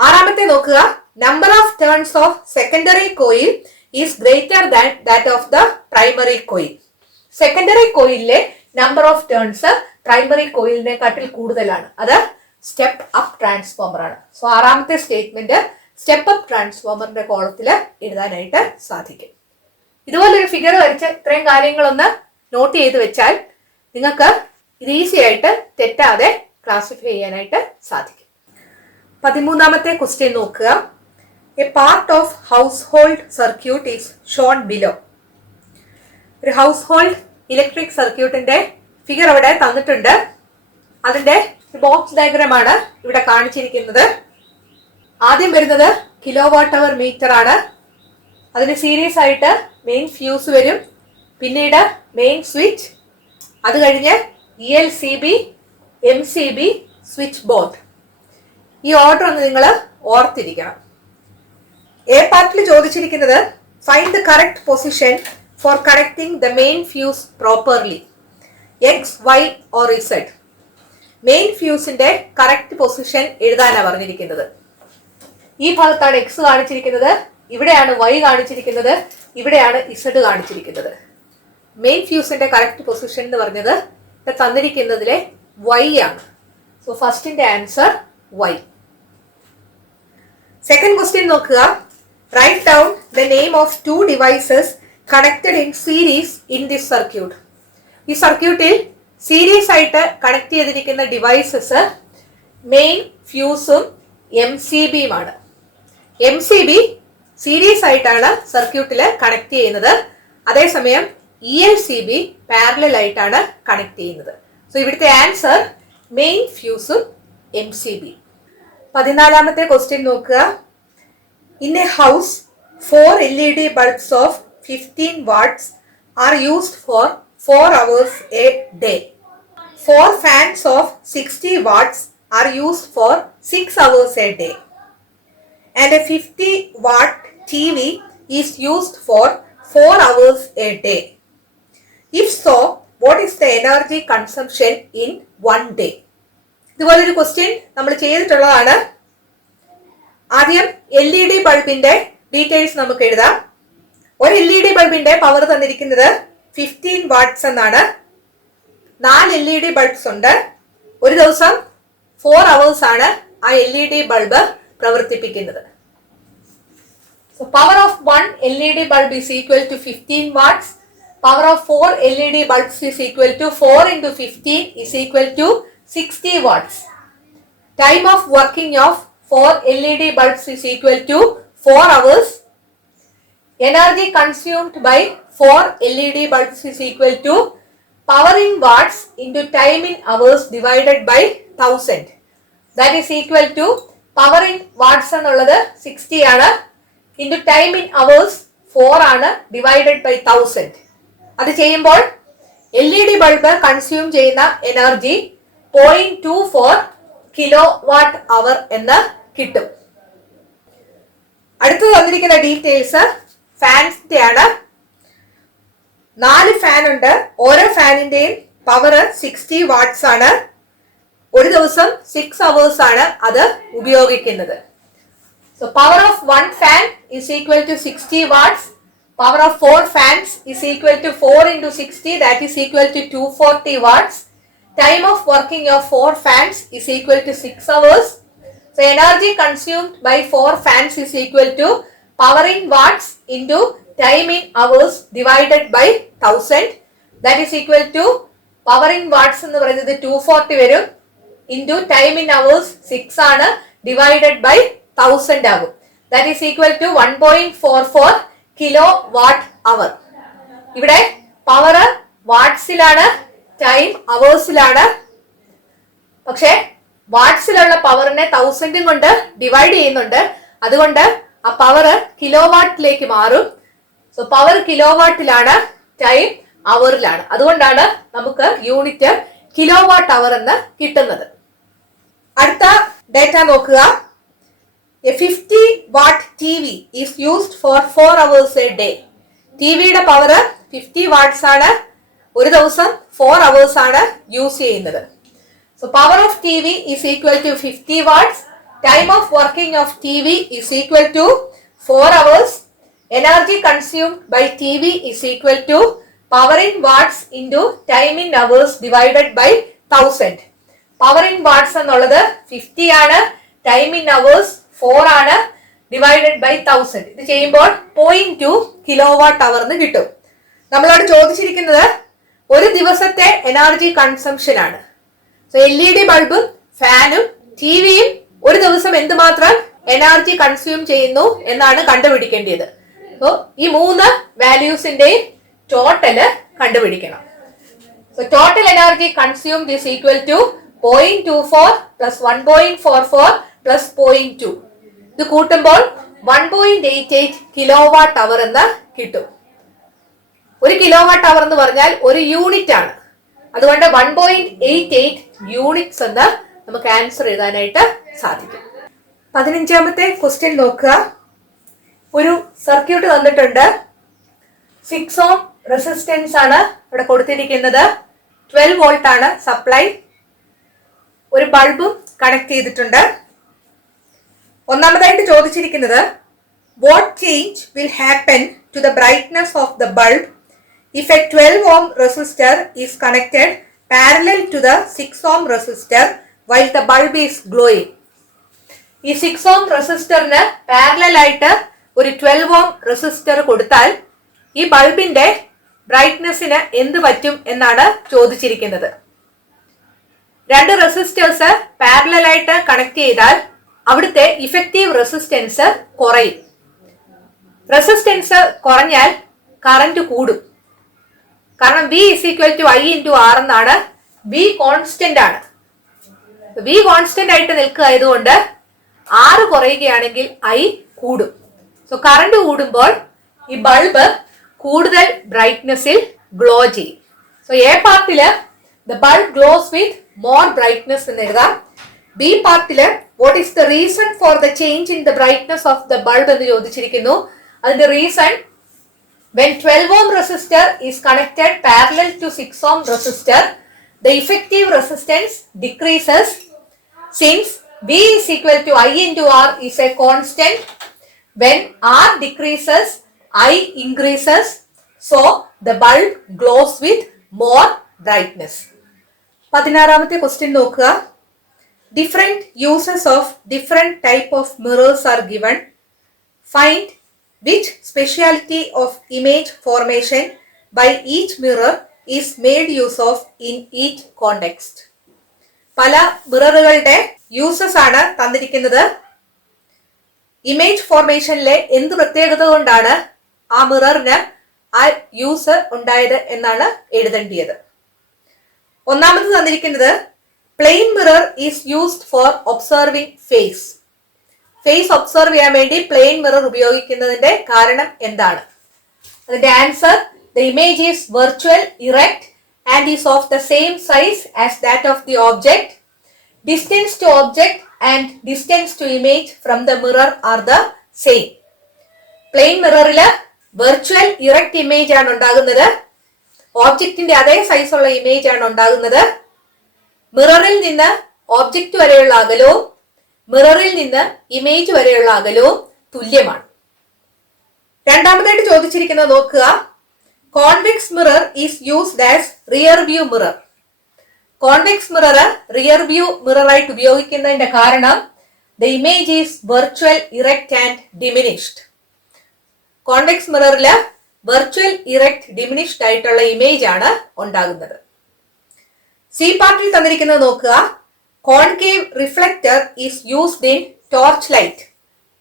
ആറാമത്തെ നോക്കുക. Number of turns of secondary coil is greater than that of the primary coil. Secondary കോയിലിലെ നമ്പർ ഓഫ് ടേൺസ് പ്രൈമറി കോയിലിനെക്കാട്ടിൽ കൂടുതലാണ്. അത് സ്റ്റെപ്പ് അപ്പ് ട്രാൻസ്ഫോമർ ആണ്. സോ ആറാമത്തെ സ്റ്റേറ്റ്മെന്റ് സ്റ്റെപ്പ് അപ്പ് ട്രാൻസ്ഫോമറിന്റെ കോളത്തിൽ എഴുതാനായിട്ട് സാധിക്കും. ഇതുപോലൊരു ഫിഗർ വരച്ച് ഇത്രയും കാര്യങ്ങളൊന്ന് നോട്ട് ചെയ്ത് വെച്ചാൽ നിങ്ങൾക്ക് ഇത് ഈസി ആയിട്ട് തെറ്റാതെ ക്ലാസിഫൈ ചെയ്യാനായിട്ട് സാധിക്കും. 13ാമത്തെ ക്വസ്റ്റ്യൻ നോക്കുക. A part of house hold circuit is shown below. ഒരു ഹൗസ് ഹോൾഡ് ഇലക്ട്രിക് സർക്യൂട്ടിന്റെ ഫിഗർ അവിടെ തന്നിട്ടുണ്ട്. അതിന്റെ ബോക്സ് ഡയഗ്രാം ആണ് ഇവിടെ കാണിച്ചിരിക്കുന്നത്. ആദ്യം വരുന്നത് കിലോ വാട്ട് അവർ മീറ്റർ ആണ്. അതിന് സീരീസ് ആയിട്ട് മെയിൻ ഫ്യൂസ് വരും, പിന്നീട് മെയിൻ സ്വിച്ച്, അത് കഴിഞ്ഞ് ELCB, MCB, സ്വിച്ച് ബോർഡ്. ഈ ഓർഡർ ഒന്ന് നിങ്ങൾ ഓർത്തിരിക്കണം. എ പാർട്ടിൽ ചോദിച്ചിരിക്കുന്നത് find the correct position for connecting the main fuse properly, X, Y or Z. Main ഫ്യൂസിന്റെ കറക്റ്റ് പൊസിഷൻ എഴുതാനാണ് പറഞ്ഞിരിക്കുന്നത്. ഈ ഭാഗത്താണ് X കാണിച്ചിരിക്കുന്നത്, ഇവിടെയാണ് Y കാണിച്ചിരിക്കുന്നത്, ഇവിടെയാണ് Z കാണിച്ചിരിക്കുന്നത്. മെയിൻ ഫ്യൂസിന്റെ കറക്റ്റ് പൊസിഷൻ എന്ന് പറഞ്ഞത് തന്നിരിക്കുന്നതിലെ Y ആണ്. സോ ഫസ്റ്റിന്റെ ആൻസർ Y. സെക്കൻഡ് ക്വസ്റ്റ്യൻ നോക്കുക. Write down the name of 2 devices connected in series in this circuit. ഈ സർക്യൂട്ടിൽ സീരീസ് ആയിട്ട് കണക്ട് ചെയ്തിരിക്കുന്ന ഡിവൈസസ് മെയിൻ ഫ്യൂസും MCBയുമാണ്. MCB സീരീസ് ആയിട്ടാണ് സർക്യൂട്ടിൽ കണക്ട് ചെയ്യുന്നത്. അതേസമയം ELCB പാരലൽ ആയിട്ടാണ് കണക്ട് ചെയ്യുന്നത്. സോ ഇവിടുത്തെ ആൻസർ മെയിൻ ഫ്യൂസും MCB. 14ാമത്തെ ക്വസ്റ്റ്യൻ നോക്കുക. In a house 4 LED bulbs of 15 watts are used for 4 hours a day. 4 fans of 60 watts are used for 6 hours a day. And a 50 watt TV is used for 4 hours a day. If so, what is the energy consumption in 1 day? ഇതുപോലൊരു question നമ്മൾ ചെയ്തിട്ടുള്ളതാണ്. ആദ്യം LED ബൾബിന്റെ details നമുക്ക് എഴുതാം. ഒരു LED ബൾബിന്റെ power തന്നിരിക്കുന്നത് 15 watts എന്നാണ്. 4 LED bulbs ഉണ്ട്. ഒരു ദിവസം 4 hours ആണ് ആ LED ബൾബ് പ്രവർത്തിപ്പിക്കുന്നത്. So power of 1 LED bulb is equal to 15 watts. Power of 4 LED bulbs is equal to 4 into 15 is equal to 60 watts. Time of working of 4 LED bulbs is equal to 4 hours. Energy consumed by 4 LED bulbs is equal to power in watts into time in hours divided by 1000. That is equal to power in watts എന്നുള്ളത് 60 ആണ്, into time in hours 4 ആണ്, divided by 1000. അത് ചെയ്യുമ്പോൾ LED bulb consume ചെയ്യുന്ന energy 0.24 kilo watt അവർ എന്ന് കിട്ടും. അടുത്ത് തന്നിരിക്കുന്ന ഡീറ്റെയിൽസ് ഫാൻസിന്റെ ആണ്. 4 ഫാൻ ഉണ്ട്. ഓരോ ഫാനിന്റെയും പവർ 60 വാട്ട്സ് ആണ്. ഒരു ദിവസം 6 hours ആണ് അത് ഉപയോഗിക്കുന്നത്. So power of 1 fan is equal to 60 watts. Power of 4 fans is equal to 4 into 60, that is equal to 240 watts. Time of working of 4 fans is equal to 6 hours. So energy consumed by 4 fans is equal to power in watts into time in hours divided by 1000. That is equal to power in watts എന്ന് പറയുന്നത് 240 വരും, into time in hours 6 ആണ്, divided by 1000 ആകും. That is equal to 1.44 kilo watt hour. ഇവിടെ power വാട്ട്സിലാണ്, time അവേഴ്സിലാണ്. പക്ഷെ വാട്ട്സിലുള്ള പവറിനെ 1000 കൊണ്ട് divide ചെയ്യുന്നുണ്ട്, അതുകൊണ്ട് ആ പവർ കിലോ വാട്ടിലേക്ക് മാറും. സോ പവർ കിലോ വാട്ടിലാണ്, ടൈം അവറിലാണ്. അതുകൊണ്ടാണ് നമുക്ക് യൂണിറ്റ് കിലോ വാട്ട് അവർ എന്ന് കിട്ടുന്നത്. അടുത്ത ഡേറ്റ നോക്കുക. A 50 watt TV is used for 4 hours a day. ടിവിയുടെ പവർ 50 watts ആണ്, ഒരു ദിവസം 4 hours ആണ് യൂസ് ചെയ്യുന്നത്. So power of TV is equal to 50 watts. Time of working of TV is equal to 4 hours. Energy consumed by TV is equal to power in watts into time in hours divided by 1000. Power in watts എന്നുള്ളത് 50 ആണ്, time in hours 4 ആണ്, divided by 1000. ഇത് ചെയ്യുമ്പോൾ 0.2 kilo watt അവർ എന്ന് കിട്ടും. നമ്മളോട് ചോദിച്ചിരിക്കുന്നത് ഒരു ദിവസത്തെ എനർജി കൺസംഷൻ ആണ്. സോ LED ബൾബും ഫാനും ടിവിയും ഒരു ദിവസം എന്തുമാത്രം എനർജി കൺസ്യൂം ചെയ്യുന്നു എന്നാണ് കണ്ടുപിടിക്കേണ്ടത്. സോ ഈ 3 വാല്യൂസിന്റെയും ടോട്ടല് കണ്ടുപിടിക്കണം. So total energy consumed is equal to 0.24 plus 1.44 plus 0.2. ഇത് കൂട്ടുമ്പോൾ 1.88 കിലോ വാട്ട് അവർ എന്ന് കിട്ടും. ഒരു കിലോ വാട്ട് അവർ എന്ന് പറഞ്ഞാൽ ഒരു യൂണിറ്റ് ആണ്, അതുകൊണ്ട് 1.88 യൂണിറ്റ്സ് എന്ന് നമുക്ക് ആൻസർ എഴുതാനായിട്ട് സാധിക്കും. 15ാമത്തെ ക്വസ്റ്റ്യൻ നോക്കുക. ഒരു സർക്യൂട്ട് തന്നിട്ടുണ്ട്. 6 ഓം റെസിസ്റ്റൻസ് ആണ് ഇവിടെ കൊടുത്തിരിക്കുന്നത്. 12 വോൾട്ട് ആണ് സപ്ലൈ. ഒരു ബൾബും കണക്ട് ചെയ്തിട്ടുണ്ട്. ഒന്നാമതായിട്ട് ചോദിച്ചിരിക്കുന്നത് what change will happen to the brightness of the bulb if a 12 ohm resistor is connected parallel to the 6 ohm resistor while the bulb is glowing. ഈ 6 ohm റെസിസ്റ്ററിന് പാരലൽ ആയിട്ട് ഒരു 12 ohm resistor കൊടുത്താൽ ഈ ബൾബിന്റെ ബ്രൈറ്റ്നസിന് എന്ത് പറ്റും എന്നാണ് ചോദിച്ചിരിക്കുന്നത്. 2 റെസിസ്റ്റേഴ്സ് പാരലൽ ആയിട്ട് കണക്ട് ചെയ്താൽ അവിടുത്തെ ഇഫക്റ്റീവ് റെസിസ്റ്റൻസ് കുറയും. റെസിസ്റ്റൻസ് കുറഞ്ഞാൽ കറന്റ് കൂടും. കാരണം V is equal to I into R എന്നാണ്. V കോൺസ്റ്റന്റ് ആണ്. V കോൺസ്റ്റന്റ് ആയിട്ട് നിൽക്കുകയായതുകൊണ്ട് R കുറയുകയാണെങ്കിൽ I കൂടും. സോ കറന്റ് കൂടുമ്പോൾ ഈ ബൾബ് കൂടുതൽ ബ്രൈറ്റ്നസിൽ ഗ്ലോ ചെയ്യും. സോ എ പാർട്ടില് the bulb glows with more brightness എന്ന് എഴുതാം. ബി പാർട്ടില് what is the reason for the change in the brightness of the bulb എന്ന് ചോദിച്ചിരിക്കുന്നു. അതിന്റെ reason when 12 ohm resistor is connected parallel to 6 ohm resistor, the effective resistance decreases. Since V is equal to I into R is a constant, when R decreases, I increases. So the bulb glows with more brightness. 16ാമത്തെ question നോക്കുക. Different uses of different type of mirrors are given. Find which speciality of image formation by each mirror is made use of in each context. പല മിററുകളുടെ uses ആണ് തന്നിരിക്കുന്നത്. Image ഫോർമേഷനിലെ എന്ത് പ്രത്യേകത കൊണ്ടാണ് ആ മിററിന് ആ യൂസ് ഉണ്ടായത് എന്നാണ് എഴുതേണ്ടത്. ഒന്നാമത് തന്നിരിക്കുന്നത് plane mirror is used for observing face. Face observe ചെയ്യാൻ വേണ്ടി പ്ലെയിൻ മിറർ ഉപയോഗിക്കുന്നതിന്റെ കാരണം എന്താണ്? അതിന്റെ answer the image is virtual, erect and is of the same size as that of the object. Distance to object and distance to image from the mirror are the same. Plane മിററില് virtual erect image ആണ് ഉണ്ടാകുന്നത്. ഓബ്ജക്റ്റിന്റെ അതേ സൈസുള്ള image ആണ് ഉണ്ടാകുന്നത്. മിററിൽ നിന്ന് object വരെയുള്ള അകലവും മിററിൽ നിന്ന് ഇമേജ് വരെയുള്ള അകലവും തുല്യമാണ്. രണ്ടാമതായിട്ട് ചോദിച്ചിരിക്കുന്നത് നോക്കുക. Convex mirror is used as rear view mirror. Convex mirror rear view mirror ആയിട്ട് ഉപയോഗിക്കുന്നതിന്റെ കാരണം the image is virtual, erect and diminished. Convex മിററില് വെർച്വൽ, ഇറക്റ്റ്, ഡിമിനിഷ്ഡ് ആയിട്ടുള്ള ഇമേജ് ആണ് ഉണ്ടാകുന്നത്. സി പാർട്ടിൽ തന്നിരിക്കുന്നത് നോക്കുക. Concave reflector is used in torch light.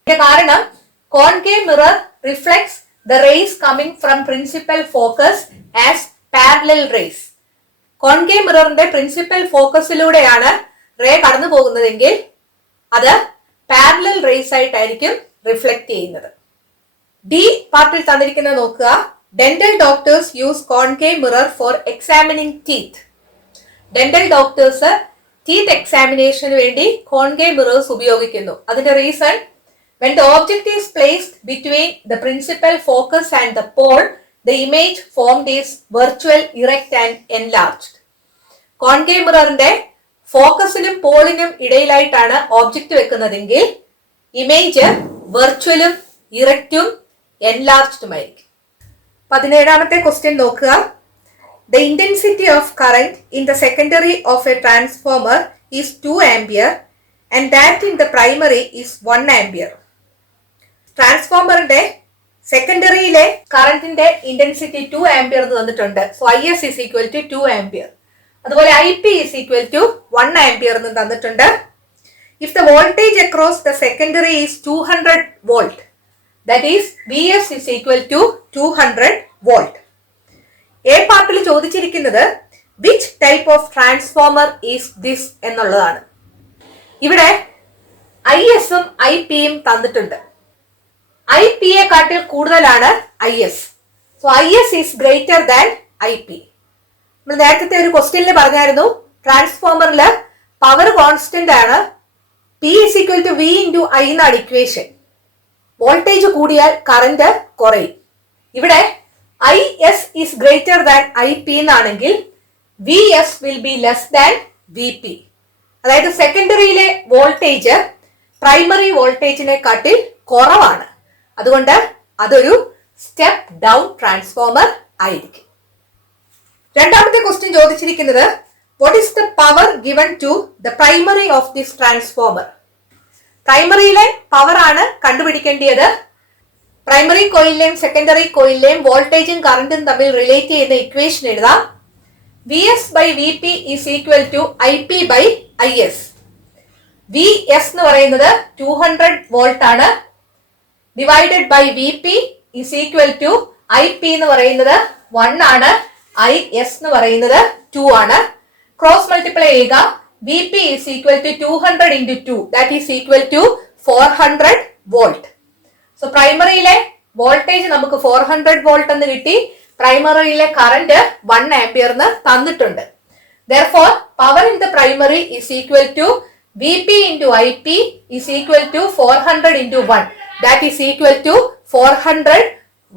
ഇതിന്റെ കാരണം concave mirror reflects the rays coming from principal focus as parallel rays. Concave മിററിന്റെ പ്രിൻസിപ്പൽ ഫോക്കസിലൂടെയാണ് റേ കടന്നു പോകുന്നതെങ്കിൽ അത് പാരലൽ റേസ് ആയിട്ടായിരിക്കും റിഫ്ലക്ട് ചെയ്യുന്നത്. ഡി പാർട്ടിൽ തന്നിരിക്കുന്നത് നോക്കുക. Dental doctors use concave mirror for examining teeth. Dental doctors teeth എക്സാമിനേഷന് വേണ്ടി കോൺകേവ് മിറേഴ്സ് ഉപയോഗിക്കുന്നു. അതിന്റെ reason, when the object is placed between the principal focus and the pole, the image formed is virtual, erect and enlarged. Concave മിററിന്റെ ഫോക്കസിനും പോളിനും ഇടയിലായിട്ടാണ് object വെക്കുന്നതെങ്കിൽ image വെർച്വലും ഇറക്റ്റും എൻലാർജ്ഡുമായിരിക്കും. 17ാമത്തെ ക്വസ്റ്റ്യൻ നോക്കുക. The intensity of current in the secondary of a transformer is 2 ampere and that in the primary is 1 ampere. ട്രാൻസ്ഫോമറിന്റെ സെക്കൻഡറിയിലെ കറന്റിന്റെ ഇന്റൻസിറ്റി 2 ആംപിയർ എന്ന് തന്നിട്ടുണ്ട്. So IS is equal to 2 ampere. അതുപോലെ IP is equal to 1 ampere എന്ന് തന്നിട്ടുണ്ട്. If the voltage across the secondary is 200 volt, that is VS is equal to 200 volt. A പാർട്ടിൽ ചോദിച്ചിരിക്കുന്നത് which type of transformer is this എന്നുള്ളതാണ്. ഇവിടെ IS ഉം IP യും തന്നിട്ടുണ്ട്. IP യെ കാട്ടിൽ കൂടുതലാണ് IS. So IS is greater than IP. നമ്മൾ നേരത്തെ ഒരു ക്വസ്റ്റ്യനിൽ പറഞ്ഞായിരുന്നു ട്രാൻസ്ഫോമറിൽ പവർ കോൺസ്റ്റന്റ് ആണ്. P is equal to V into I എന്നാണ് ഇക്വേഷൻ. വോൾട്ടേജ് കൂടിയാൽ കറന്റ് കുറയും. ഇവിടെ IS is greater than IP എന്നാണെങ്കിൽ VS will be less than VP. അതായത് സെക്കൻഡറിയിലെ വോൾട്ടേജ് പ്രൈമറി വോൾട്ടേജിനെ കാട്ടിൽ കുറവാണ്. അതുകൊണ്ട് അതൊരു സ്റ്റെപ്പ് ഡൗൺ ട്രാൻസ്ഫോമർ ആയിരിക്കും. രണ്ടാമത്തെ ക്വസ്റ്റ്യൻ ചോദിച്ചിരിക്കുന്നത് what is the power given to the primary of this transformer. പ്രൈമറിയിലെ പവർ ആണ് കണ്ടുപിടിക്കേണ്ടത്. പ്രൈമറി കോയിലിലെയും സെക്കൻഡറി കോയിലിലെയും വോൾട്ടേജും കറന്റും തമ്മിൽ റിലേറ്റ് ചെയ്യുന്ന ഇക്വേഷൻ എഴുതാം. VS by VP is equal to IP by IS. VS എന്ന് പറയുന്നത് 200 വോൾട്ട് ആണ്. Divided by VP is equal to IP എന്ന് പറയുന്നത് 1 ആണ്. IS എന്ന് പറയുന്നത് 2 ആണ്. ക്രോസ് മൾട്ടിപ്ലൈ ചെയ്യുക. VP is equal to 200 into 2, that is equal to 400 volt. So പ്രൈമറിയിലെ വോൾട്ടേജ് നമുക്ക് 400 വോൾട്ട് എന്ന് കിട്ടി. പ്രൈമറിയിലെ കറന്റ് 1 ആംപിയർ എന്ന് തന്നിട്ടുണ്ട്. Therefore, power in the primary is equal to VP into IP is equal to 400 into 1. That is equal to 400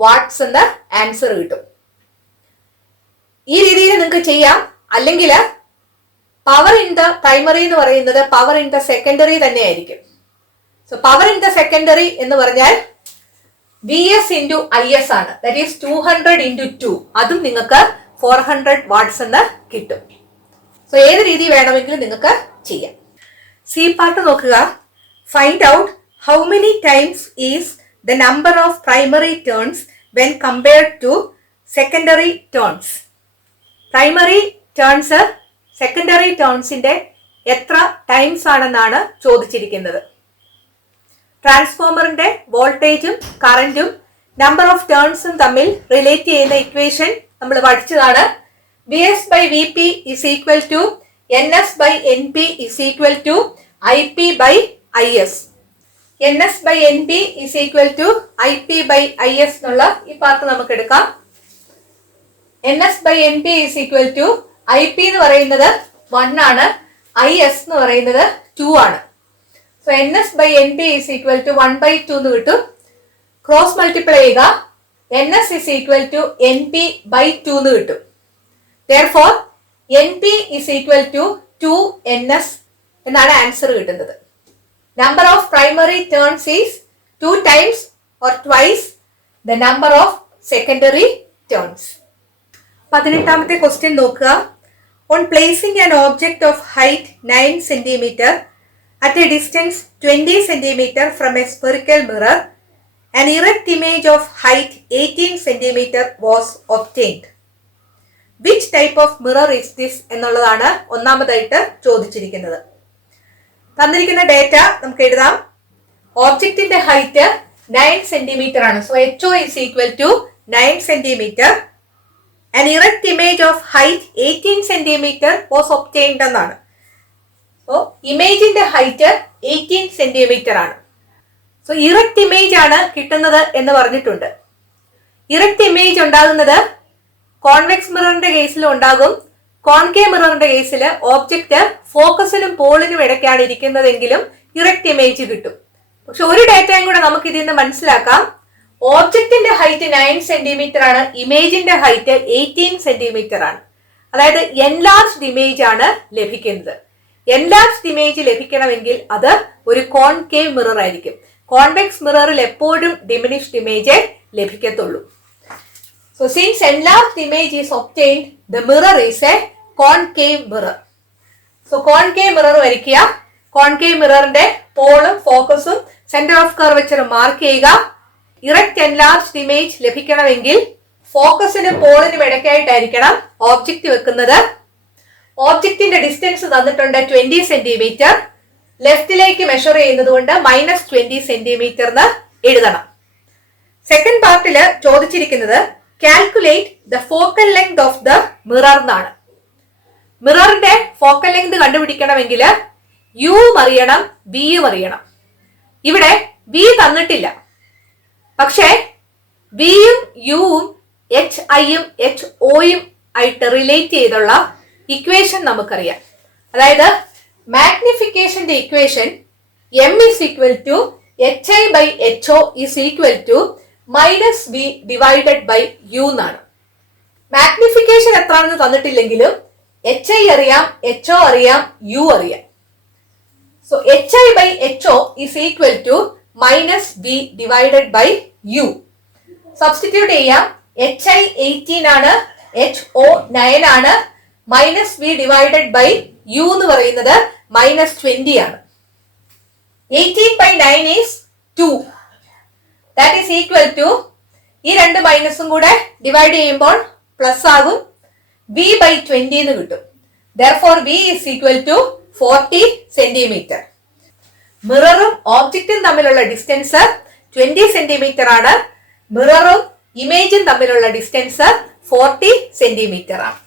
watts എന്ന answer കിട്ടും. ഈ രീതിയിൽ നിങ്ങൾക്ക് ചെയ്യാം. അല്ലെങ്കിൽ പവർ ഇൻ ദ പ്രൈമറി എന്ന് പറയുന്നത് പവർ ഇൻ ദ സെക്കൻഡറി തന്നെയായിരിക്കും. So power in the secondary എന്ന് പറഞ്ഞാൽ VS into IS ആണ്. That is 200 into 2. അതും നിങ്ങൾക്ക് 400 വാട്ട്സ് എന്ന് കിട്ടും. സോ ഏത് രീതി വേണമെങ്കിലും നിങ്ങൾക്ക് ചെയ്യാം. സി പാർട്ട് നോക്കുക. Find out how many times is the number of primary turns when compared to secondary turns. Primary turns secondary ടേൺസിന്റെ എത്ര ടൈംസ് ആണെന്നാണ് ചോദിച്ചിരിക്കുന്നത്. ട്രാൻസ്ഫോമറിന്റെ വോൾട്ടേജും കറന്റും നമ്പർ ഓഫ് ടേൺസും തമ്മിൽ റിലേറ്റ് ചെയ്യുന്ന ഇക്വേഷൻ നമ്മൾ പഠിച്ചതാണ്. VS by VP is equal to NS by NP is equal to IP by IS. NS by NP is equal to IP by IS എന്നുള്ള ഈ പാർട്ട് നമുക്ക് എടുക്കാം. NS by NP is equal to IP എന്ന് പറയുന്നത് 1 ആണ്. IS എന്ന് പറയുന്നത് 2 ആണ്. So NS by NP is equal to 1 by 2 എന്ന് കിട്ടും. ക്രോസ് മൾട്ടിപ്ലൈ ചെയ്യുക. NS is equal to NP by 2 എന്ന് കിട്ടും. Therefore, NP is equal to 2NS എന്നാണ് ആൻസർ കിട്ടുന്നത്. Number of primary turns is 2 times or twice the number of secondary turns. 18ാമത്തെ question നോക്കുക. On placing an object of height 9 cm at a distance 20 cm from a spherical mirror, an erect image of height 18 cm was obtained. Which type of mirror is this എന്നുള്ളതാണ് ഒന്നാമതായിട്ട് ചോദിച്ചിരിക്കുന്നത്. തന്നിരിക്കുന്ന data നമുക്ക് എഴുതാം. ഓബ്ജക്റ്റിന്റെ height 9 centimetre ആണ്. So HO is equal to 9 centimetre. An erect image of height 18 centimetre was obtained എന്നാണ്. So ഇമേജിന്റെ height 18 centimetre ആണ്. So erect image ആണ് കിട്ടുന്നത് എന്ന് പറഞ്ഞിട്ടുണ്ട്. ഇറക്റ്റ് ഇമേജ് ഉണ്ടാകുന്നത് കോൺവെക്സ് മിററിന്റെ കേസിലും ഉണ്ടാകും. കോൺകേവ് മിററിന്റെ കേസിൽ ഓബ്ജക്റ്റ് ഫോക്കസിനും പോളിനും ഇടയ്ക്കാണ് ഇരിക്കുന്നതെങ്കിലും ഇറക്റ്റ് ഇമേജ് കിട്ടും. പക്ഷെ ഒരു ഡേറ്റയും കൂടെ നമുക്ക് ഇതിൽ നിന്ന് മനസ്സിലാക്കാം. ഓബ്ജക്റ്റിന്റെ ഹൈറ്റ് 9 സെന്റിമീറ്റർ ആണ്, ഇമേജിന്റെ ഹൈറ്റ് 18 സെന്റിമീറ്റർ ആണ്. അതായത് എൻലാർജ്ഡ് ഇമേജ് ആണ് ലഭിക്കുന്നത്. എൻലാർജ്ഡ് ഇമേജ് ലഭിക്കണമെങ്കിൽ അത് ഒരു കോൺകേവ് മിറർ ആയിരിക്കും. കോൺവെക്സ് മിററിൽ എപ്പോഴും ഡിമിനിഷ്ഡ് ഇമേജ് ലഭിക്കത്തുള്ളൂ. So since enlarged image is obtained, the mirror is a concave mirror. So concave mirror വരയ്ക്കുക. കോൺകേവ് മിററിന്റെ പോളും ഫോക്കസും സെന്റർ ഓഫ് കർവച്ചറും മാർക്ക് ചെയ്യുക. ഇറക്റ്റ് എൻലാർജ്ഡ് ഇമേജ് ലഭിക്കണമെങ്കിൽ ഫോക്കസിനും പോളിനും ഇടയ്ക്കായിട്ടായിരിക്കണം ഓബ്ജക്റ്റ് വെക്കുന്നത്. ഓബ്ജക്റ്റിന്റെ ഡിസ്റ്റൻസ് തന്നിട്ടുണ്ട് 20 സെന്റിമീറ്റർ. ലെഫ്റ്റിലേക്ക് മെഷർ ചെയ്യുന്നത് കൊണ്ട് -20 സെന്റിമീറ്റർ എന്ന് എഴുതണം. സെക്കൻഡ് പാർട്ടില് ചോദിച്ചിരിക്കുന്നത് calculate the focal length of the mirror എന്നാണ്. മിററിന്റെ ഫോക്കൽ ലെങ്ത് കണ്ടുപിടിക്കണമെങ്കിൽ യുവും അറിയണം, വിയും അറിയണം. ഇവിടെ വി തന്നിട്ടില്ല, പക്ഷേ വിയും യുവും HIയും HOയും ആയിട്ട് റിലേറ്റ് ചെയ്തുള്ള ഇക്വേഷൻ നമുക്കറിയാം. അതായത് മാഗ്നിഫിക്കേഷന്റെ equation M is equal to HI by HO is equal to -V divided by U എന്നാണ്. മാഗ്നിഫിക്കേഷൻ എത്രയാണെന്ന് തന്നിട്ടില്ലെങ്കിലും HI അറിയാം, HO അറിയാം, U അറിയാം. So HI by HO is equal to -V divided by U. Substitute ചെയ്യാം. HI 18 ആണ്, HO 9 ആണ്. -V divided by U എന്ന് പറയുന്നത് -20 ആണ്. 18 by 9 is 2. That is equal to ഈ രണ്ട് മൈനസും കൂടെ ഡിവൈഡ് ചെയ്യുമ്പോൾ പ്ലസ് ആകും. V by 20 എന്ന് കിട്ടും. Therefore V is equal to 40 centimetre. മിററും ഓബ്ജക്റ്റും തമ്മിലുള്ള ഡിസ്റ്റൻസ് 20 സെന്റിമീറ്റർ ആണ്. മിററും ഇമേജും തമ്മിലുള്ള ഡിസ്റ്റൻസ് 40 സെന്റിമീറ്റർ ആണ്.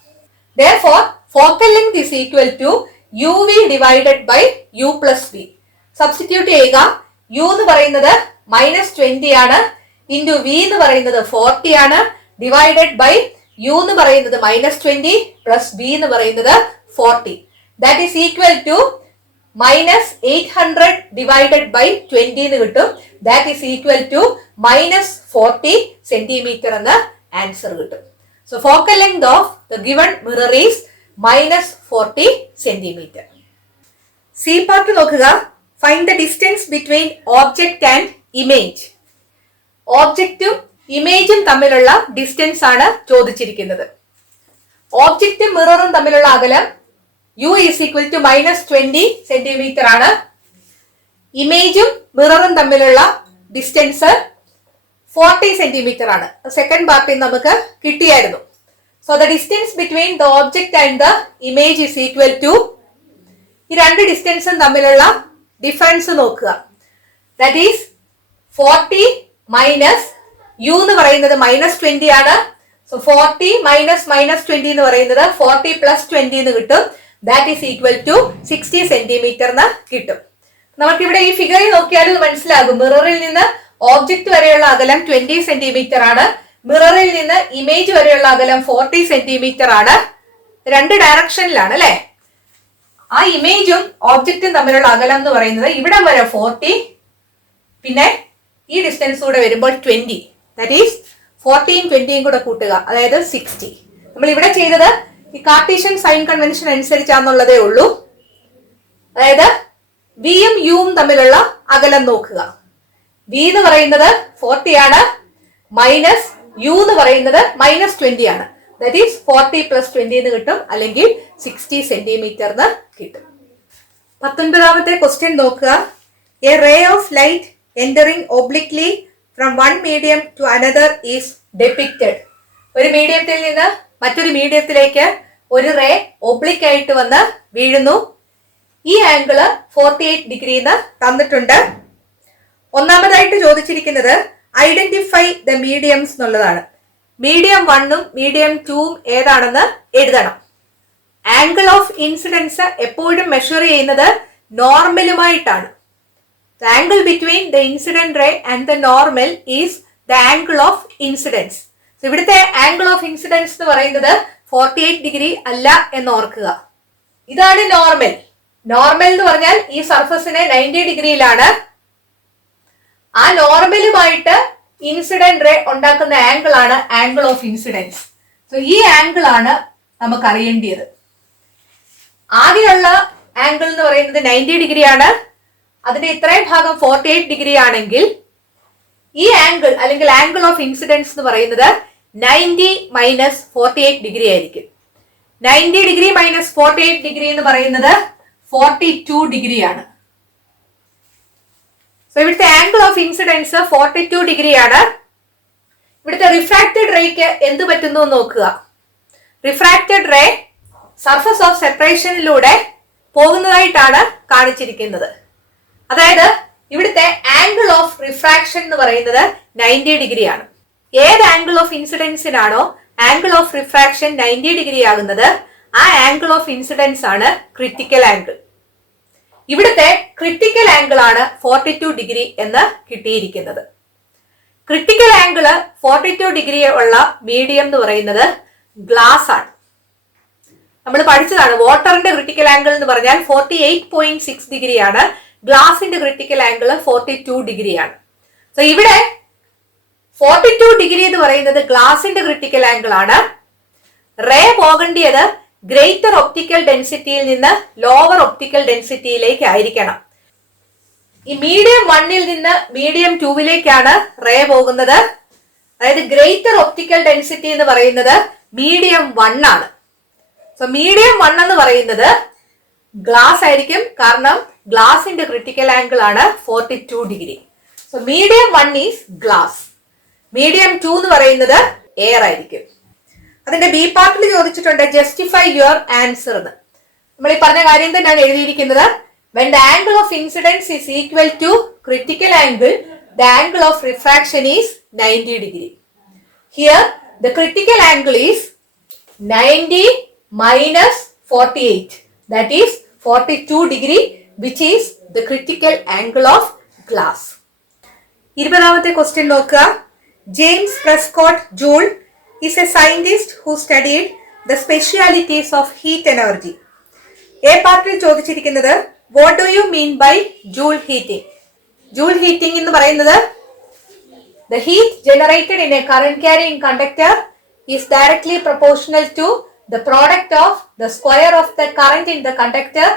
Therefore focal length is equal to UV divided by U plus V. Substitute ചെയ്യുക. U എന്ന് പറയുന്നത് -20 ആണ്, ഇൻറ്റു V എന്ന് പറയുന്നത് 40 ആണ്, ഡിവൈഡഡ് ബൈ U എന്ന് പറയുന്നത് -20 പ്ലസ് V എന്ന് പറയുന്നത് 40. That is equal to -800 divided by 20 എന്ന് കിട്ടും. That is equal to -40 centimetre എന്ന ആൻസർ കിട്ടും. So focal length of the given mirror is -40 centimetre. C part നോക്കുക. Find the distance between object and image. ഓബ്ജക്റ്റും ഇമേജും തമ്മിലുള്ള ഡിസ്റ്റൻസ് ആണ് ചോദിച്ചിരിക്കുന്നത്. ഓബ്ജക്റ്റും മിററും തമ്മിലുള്ള അകലം U is equal to -20 centimetre ആണ്. ഇമേജും മിററും തമ്മിലുള്ള ഡിസ്റ്റൻസ് 40 സെന്റിമീറ്റർ ആണ്. സെക്കൻഡ് പാർട്ടിൽ നമുക്ക് കിട്ടിയായിരുന്നു. So the distance between the object and the image is equal to, ഈ രണ്ട് ഡിസ്റ്റൻസും തമ്മിലുള്ള ഡിഫറൻസ് നോക്കുക. ദാറ്റ് ഈസ് 40 മൈനസ് U എന്ന് പറയുന്നത് -20 ആണ്. സോ 40 മൈനസ് -20 എന്ന് പറയുന്നത് 40 പ്ലസ് 20 എന്ന് കിട്ടും. That is equal to 60 centimetre എന്ന് കിട്ടും. നമുക്കിവിടെ ഈ ഫിഗറിൽ നോക്കിയാലും മനസ്സിലാകും. മിററിൽ നിന്ന് ഓബ്ജക്റ്റ് വരെയുള്ള അകലം 20 സെന്റിമീറ്റർ ആണ്. മിററിൽ നിന്ന് ഇമേജ് വരെയുള്ള അകലം 40 സെന്റിമീറ്റർ ആണ്. രണ്ട് ഡയറക്ഷനിലാണ് അല്ലെ. ആ ഇമേജും ഓബ്ജക്റ്റും തമ്മിലുള്ള അകലം എന്ന് പറയുന്നത് ഇവിടം വരെ 40, പിന്നെ ഈ ഡിസ്റ്റൻസ് കൂടെ വരുമ്പോൾ 20. ദാറ്റ് ഈസ് 40യും 20യും കൂടെ കൂട്ടുക, അതായത് 60. നമ്മൾ ഇവിടെ ചെയ്തത് ഈ കാർട്ടീഷ്യൻ സൈൻ കൺവെൻഷൻ അനുസരിച്ചാന്നുള്ളതേ ഉള്ളൂ. അതായത് വിയും യുവും തമ്മിലുള്ള അകലം നോക്കുക. വി എന്ന് പറയുന്നത് 40 ആണ്, മൈനസ് യു എന്ന് പറയുന്നത് -20 ആണ്. ദാറ്റ് ഈസ് 40 പ്ലസ് 20 എന്ന് കിട്ടും, അല്ലെങ്കിൽ 60 സെന്റിമീറ്റർ എന്ന് കിട്ടും. 19ാമത്തെ ക്വസ്റ്റ്യൻ നോക്കുക. A ray of light entering obliquely from one medium to another is depicted. ഒരു മീഡിയത്തിൽ നിന്ന് മറ്റൊരു മീഡിയത്തിലേക്ക് ഒരു റേ ഒബ്ലിക് ആയിട്ട് വന്ന് വീഴുന്നു. ഈ ആംഗിള് 48 ഡിഗ്രി എന്ന് തന്നിട്ടുണ്ട്. ഒന്നാമതായിട്ട് ചോദിച്ചിരിക്കുന്നത് ഐഡന്റിഫൈ ദ മീഡിയംസ് എന്നുള്ളതാണ്. മീഡിയം 1ഉം മീഡിയം 2ഉം ഏതാണെന്ന് എഴുതണം. ആംഗിൾ ഓഫ് ഇൻസിഡൻസ് എപ്പോഴും മെഷർ ചെയ്യുന്നത് നോർമലുമായിട്ടാണ്. The angle between the incident ray and the normal is the angle of incidence. ഇവിടുത്തെ ആംഗിൾ ഓഫ് ഇൻസിഡൻസ് എന്ന് പറയുന്നത് 48 ഡിഗ്രി അല്ല എന്ന് ഓർക്കുക. ഇതാണ് നോർമൽ. നോർമൽ എന്ന് പറഞ്ഞാൽ ഈ സർഫസിന് 90 ഡിഗ്രിയിലാണ്. ആ നോർമലുമായിട്ട് ഇൻസിഡന്റ് റേ ഉണ്ടാക്കുന്ന ആംഗിൾ ആണ് ആംഗിൾ ഓഫ് ഇൻസിഡൻസ്. ഈ ആംഗിൾ ആണ് നമുക്ക് അറിയേണ്ടത്. ആകെയുള്ള ആംഗിൾ എന്ന് പറയുന്നത് 90 ഡിഗ്രിയാണ്. അതിന്റെ ഇത്രയും ഭാഗം 48 ഡിഗ്രി ആണെങ്കിൽ ഈ ആംഗിൾ അല്ലെങ്കിൽ ആംഗിൾ ഓഫ് ഇൻസിഡൻസ് എന്ന് പറയുന്നത് 90 മൈനസ് 48 ഡിഗ്രി ആയിരിക്കും. 90 ഡിഗ്രി മൈനസ് 48 ഡിഗ്രി എന്ന് പറയുന്നത് 42 ഡിഗ്രിയാണ്. ഇവിടുത്തെ ആംഗിൾ ഓഫ് ഇൻസിഡൻസ് 42 ഡിഗ്രിയാണ്. ഇവിടുത്തെ റിഫ്രാക്റ്റഡ് റേക്ക് എന്ത് പറ്റുന്നു നോക്കുക. റിഫ്രാക്റ്റഡ് റേ സർഫസ് ഓഫ് സെപ്പറേഷനിലൂടെ പോകുന്നതായിട്ടാണ് കാണിച്ചിരിക്കുന്നത്. അതായത് ഇവിടുത്തെ ആംഗിൾ ഓഫ് റിഫ്രാക്ഷൻ എന്ന് പറയുന്നത് 90 ഡിഗ്രിയാണ്. ഏത് ആംഗിൾ ഓഫ് ഇൻസിഡൻസിനാണോ ആംഗിൾ ഓഫ് റിഫ്രാക്ഷൻ 90 ഡിഗ്രി ആകുന്നത് ആ ആംഗിൾ ഓഫ് ഇൻസിഡൻസ് ആണ് ക്രിട്ടിക്കൽ ആംഗിൾ. ഇവിടുത്തെ ക്രിട്ടിക്കൽ ആംഗിൾ ആണ് 42 ഡിഗ്രി എന്ന് കിട്ടിയിരിക്കുന്നത്. ക്രിട്ടിക്കൽ ആംഗിള് 42 ഡിഗ്രി ഉള്ള മീഡിയം എന്ന് പറയുന്നത് ഗ്ലാസ് ആണ്. നമ്മൾ പഠിച്ചതാണ് വാട്ടറിന്റെ ക്രിട്ടിക്കൽ ആംഗിൾ എന്ന് പറഞ്ഞാൽ 48.6 ഡിഗ്രിയാണ്. ഗ്ലാസിന്റെ ക്രിട്ടിക്കൽ ആംഗിൾ 42 ഡിഗ്രിയാണ്. ഇവിടെ 42 ഡിഗ്രി എന്ന് പറയുന്നത് ഗ്ലാസിന്റെ ക്രിട്ടിക്കൽ ആംഗിൾ ആണ്. റേ പോകേണ്ടത് ഗ്രേറ്റർ ഒപ്റ്റിക്കൽ ഡെൻസിറ്റിയിൽ നിന്ന് ലോവർ ഒപ്റ്റിക്കൽ ഡെൻസിറ്റിയിലേക്ക് ആയിരിക്കണം. ഈ മീഡിയം 1ൽ നിന്ന് മീഡിയം 2വിലേക്കാണ് റേ പോകുന്നത്. അതായത് ഗ്രേറ്റർ ഒപ്റ്റിക്കൽ ഡെൻസിറ്റി എന്ന് പറയുന്നത് മീഡിയം 1 ആണ്. മീഡിയം 1 എന്ന് പറയുന്നത് ഗ്ലാസ് ആയിരിക്കും. കാരണം ഗ്ലാസിന്റെ ക്രിട്ടിക്കൽ ആംഗിൾ ആണ് 42 degree. Medium 1 is glass. Medium 2 എന്ന് പറയുന്നത് എയർ ആയിരിക്കും. അതിന്റെ ബി പാർട്ടിൽ ചോദിച്ചിട്ടുണ്ട് ജസ്റ്റിഫൈ യുവർ ആൻസർ എന്ന്. നമ്മൾ ഈ പറഞ്ഞ കാര്യം തന്നെയാണ് എഴുതിയിരിക്കുന്നത്. When the angle of incidence is equal to critical angle, the angle of refraction is 90 degree. Here, the critical angle is 90 minus 48. That is 42 degree, which is the critical angle of glass. 20th question നോക്കുക. James Prescott Joule is a scientist who studied the specialities of heat energy. A പാർട്ടിൽ ചോദിച്ചിരിക്കുന്നത് what do you mean by Joule heating? Joule heating എന്ന് പറയുന്നത് the heat generated in a current carrying conductor is directly proportional to the product of the square of the current in the conductor,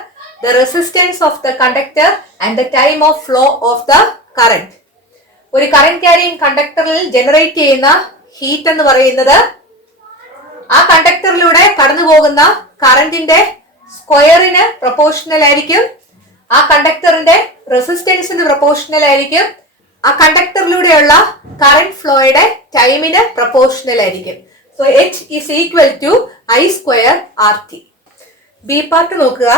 the resistance of the conductor and the time of flow of the current. ഒരു current carrying കണ്ടക്ടറിൽ generate ചെയ്യുന്ന heat എന്ന് പറയുന്നത് ആ കണ്ടക്ടറിലൂടെ കടന്നു പോകുന്ന കറന്റിന്റെ സ്ക്വയറിന് proportional ആയിരിക്കും. ആ കണ്ടക്ടറിന്റെ റെസിസ്റ്റൻസിന് പ്രൊപ്പോർഷണൽ ആയിരിക്കും. ആ കണ്ടക്ടറിലൂടെയുള്ള കറന്റ് ഫ്ലോയുടെ ടൈമിന് പ്രൊപ്പോർഷണൽ ആയിരിക്കും. H is equal to I square RT. B part നോക്കുക.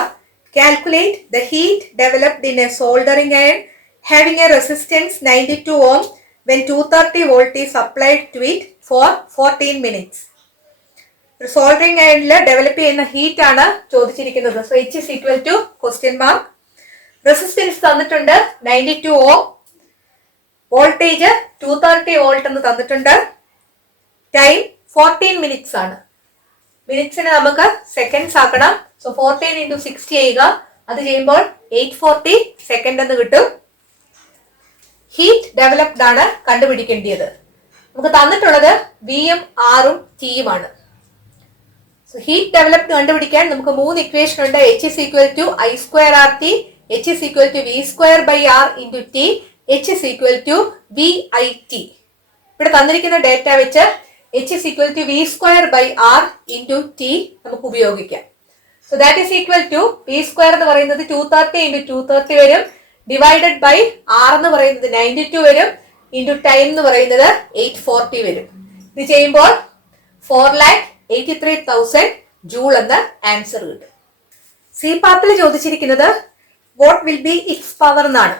Calculate the heat developed in a soldering iron having a resistance 92 ohm when 230 volt is applied to it for 14 minutes. Soldering അയണിൽ develop ചെയ്യുന്ന heat ആണ് ചോദിച്ചിരിക്കുന്നത്. H is equal to question mark. Resistance തന്നിട്ടുണ്ട് 92 ohm. Voltage 230 volt എന്ന് തന്നിട്ടുണ്ട്. Time 14 minutes ആണ്. മിനിറ്റ്സിനെ നമുക്ക് seconds ആക്കണം. 14 into 60 ചെയ്യുക. അത് ചെയ്യുമ്പോൾ 840 സെക്കൻഡ് എന്ന് കിട്ടും. ഹീറ്റ് ഡെവലപ്ഡ് ആണ് കണ്ടുപിടിക്കേണ്ടത്. നമുക്ക് തന്നിട്ടുള്ളത് വിയും ആറും ടിയുമാണ്. ഹീറ്റ് ഡെവലപ്ഡ് കണ്ടുപിടിക്കാൻ നമുക്ക് 3 ഇക്വേഷൻ ഉണ്ട്. H is equal to I square RT, H is equal to V square by R into T, H is equal to VIT. ഇവിടെ തന്നിരിക്കുന്ന ഡേറ്റ വെച്ച് H is equal to V square by R into T നമുക്ക് ഉപയോഗിക്കാം. That is equal to V square എന്ന് പറയുന്നത് 230 into 230 വരും, divided by R എന്ന് പറയുന്നത് 92 വരും, ഇൻറ്റു ടൈം എന്ന് പറയുന്നത് 840 വരും. ഇത് ചെയ്യുമ്പോൾ 4,00,000 83,000 ജൂൾ എന്ന ആൻസർ കിട്ടും. സി പാർട്ടിൽ ചോദിച്ചിരിക്കുന്നത് what will be it's power എന്നാണ്.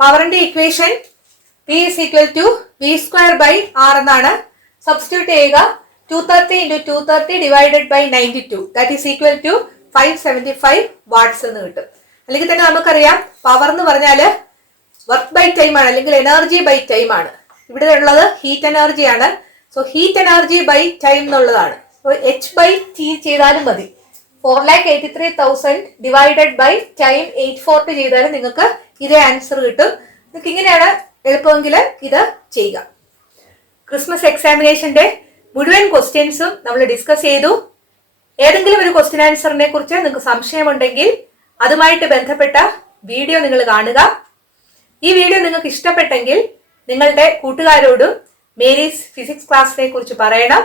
പവറിന്റെ equation P is equal to V square by R എന്നാണ്. സബ്സ്റ്റിറ്റ്യൂട്ട് ചെയ്യുക. 230 into 230 divided by 92 that is equal to 575 watts എന്ന് കിട്ടും. അല്ലെങ്കിൽ തന്നെ നമുക്കറിയാം പവർ എന്ന് പറഞ്ഞാൽ വർക്ക് ബൈ ടൈം ആണ്, അല്ലെങ്കിൽ എനർജി ബൈ ടൈം ആണ്. ഇവിടെ ഉള്ളത് ഹീറ്റ് എനർജി ആണ്. So heat energy by time എന്നുള്ളതാണ്. സോ H by T ചെയ്താലും മതി. 4,83,000 ഡിവൈഡഡ് ബൈ ടൈം 840 ചെയ്താലും നിങ്ങൾക്ക് ഇതേ ആൻസർ കിട്ടും. നിങ്ങൾക്ക് ഇങ്ങനെയാണ് എളുപ്പമെങ്കിൽ ഇത് ചെയ്യുക. ക്രിസ്മസ് എക്സാമിനേഷന്റെ മുഴുവൻ ക്വസ്റ്റ്യൻസും നമ്മൾ ഡിസ്കസ് ചെയ്തു. ഏതെങ്കിലും ഒരു ക്വസ്റ്റ്യൻ ആൻസറിനെ കുറിച്ച് നിങ്ങൾക്ക് സംശയമുണ്ടെങ്കിൽ അതുമായിട്ട് ബന്ധപ്പെട്ട വീഡിയോ നിങ്ങൾ കാണുക. ഈ വീഡിയോ നിങ്ങൾക്ക് ഇഷ്ടപ്പെട്ടെങ്കിൽ നിങ്ങളുടെ കൂട്ടുകാരോടും മേരീസ് ഫിസിക്സ് ക്ലാസ്സിനെ കുറിച്ച് പറയണം.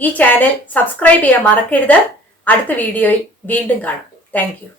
ഈ ചാനൽ സബ്സ്ക്രൈബ് ചെയ്യാൻ മറക്കരുത്. അടുത്ത വീഡിയോയിൽ വീണ്ടും കാണാം. Thank you.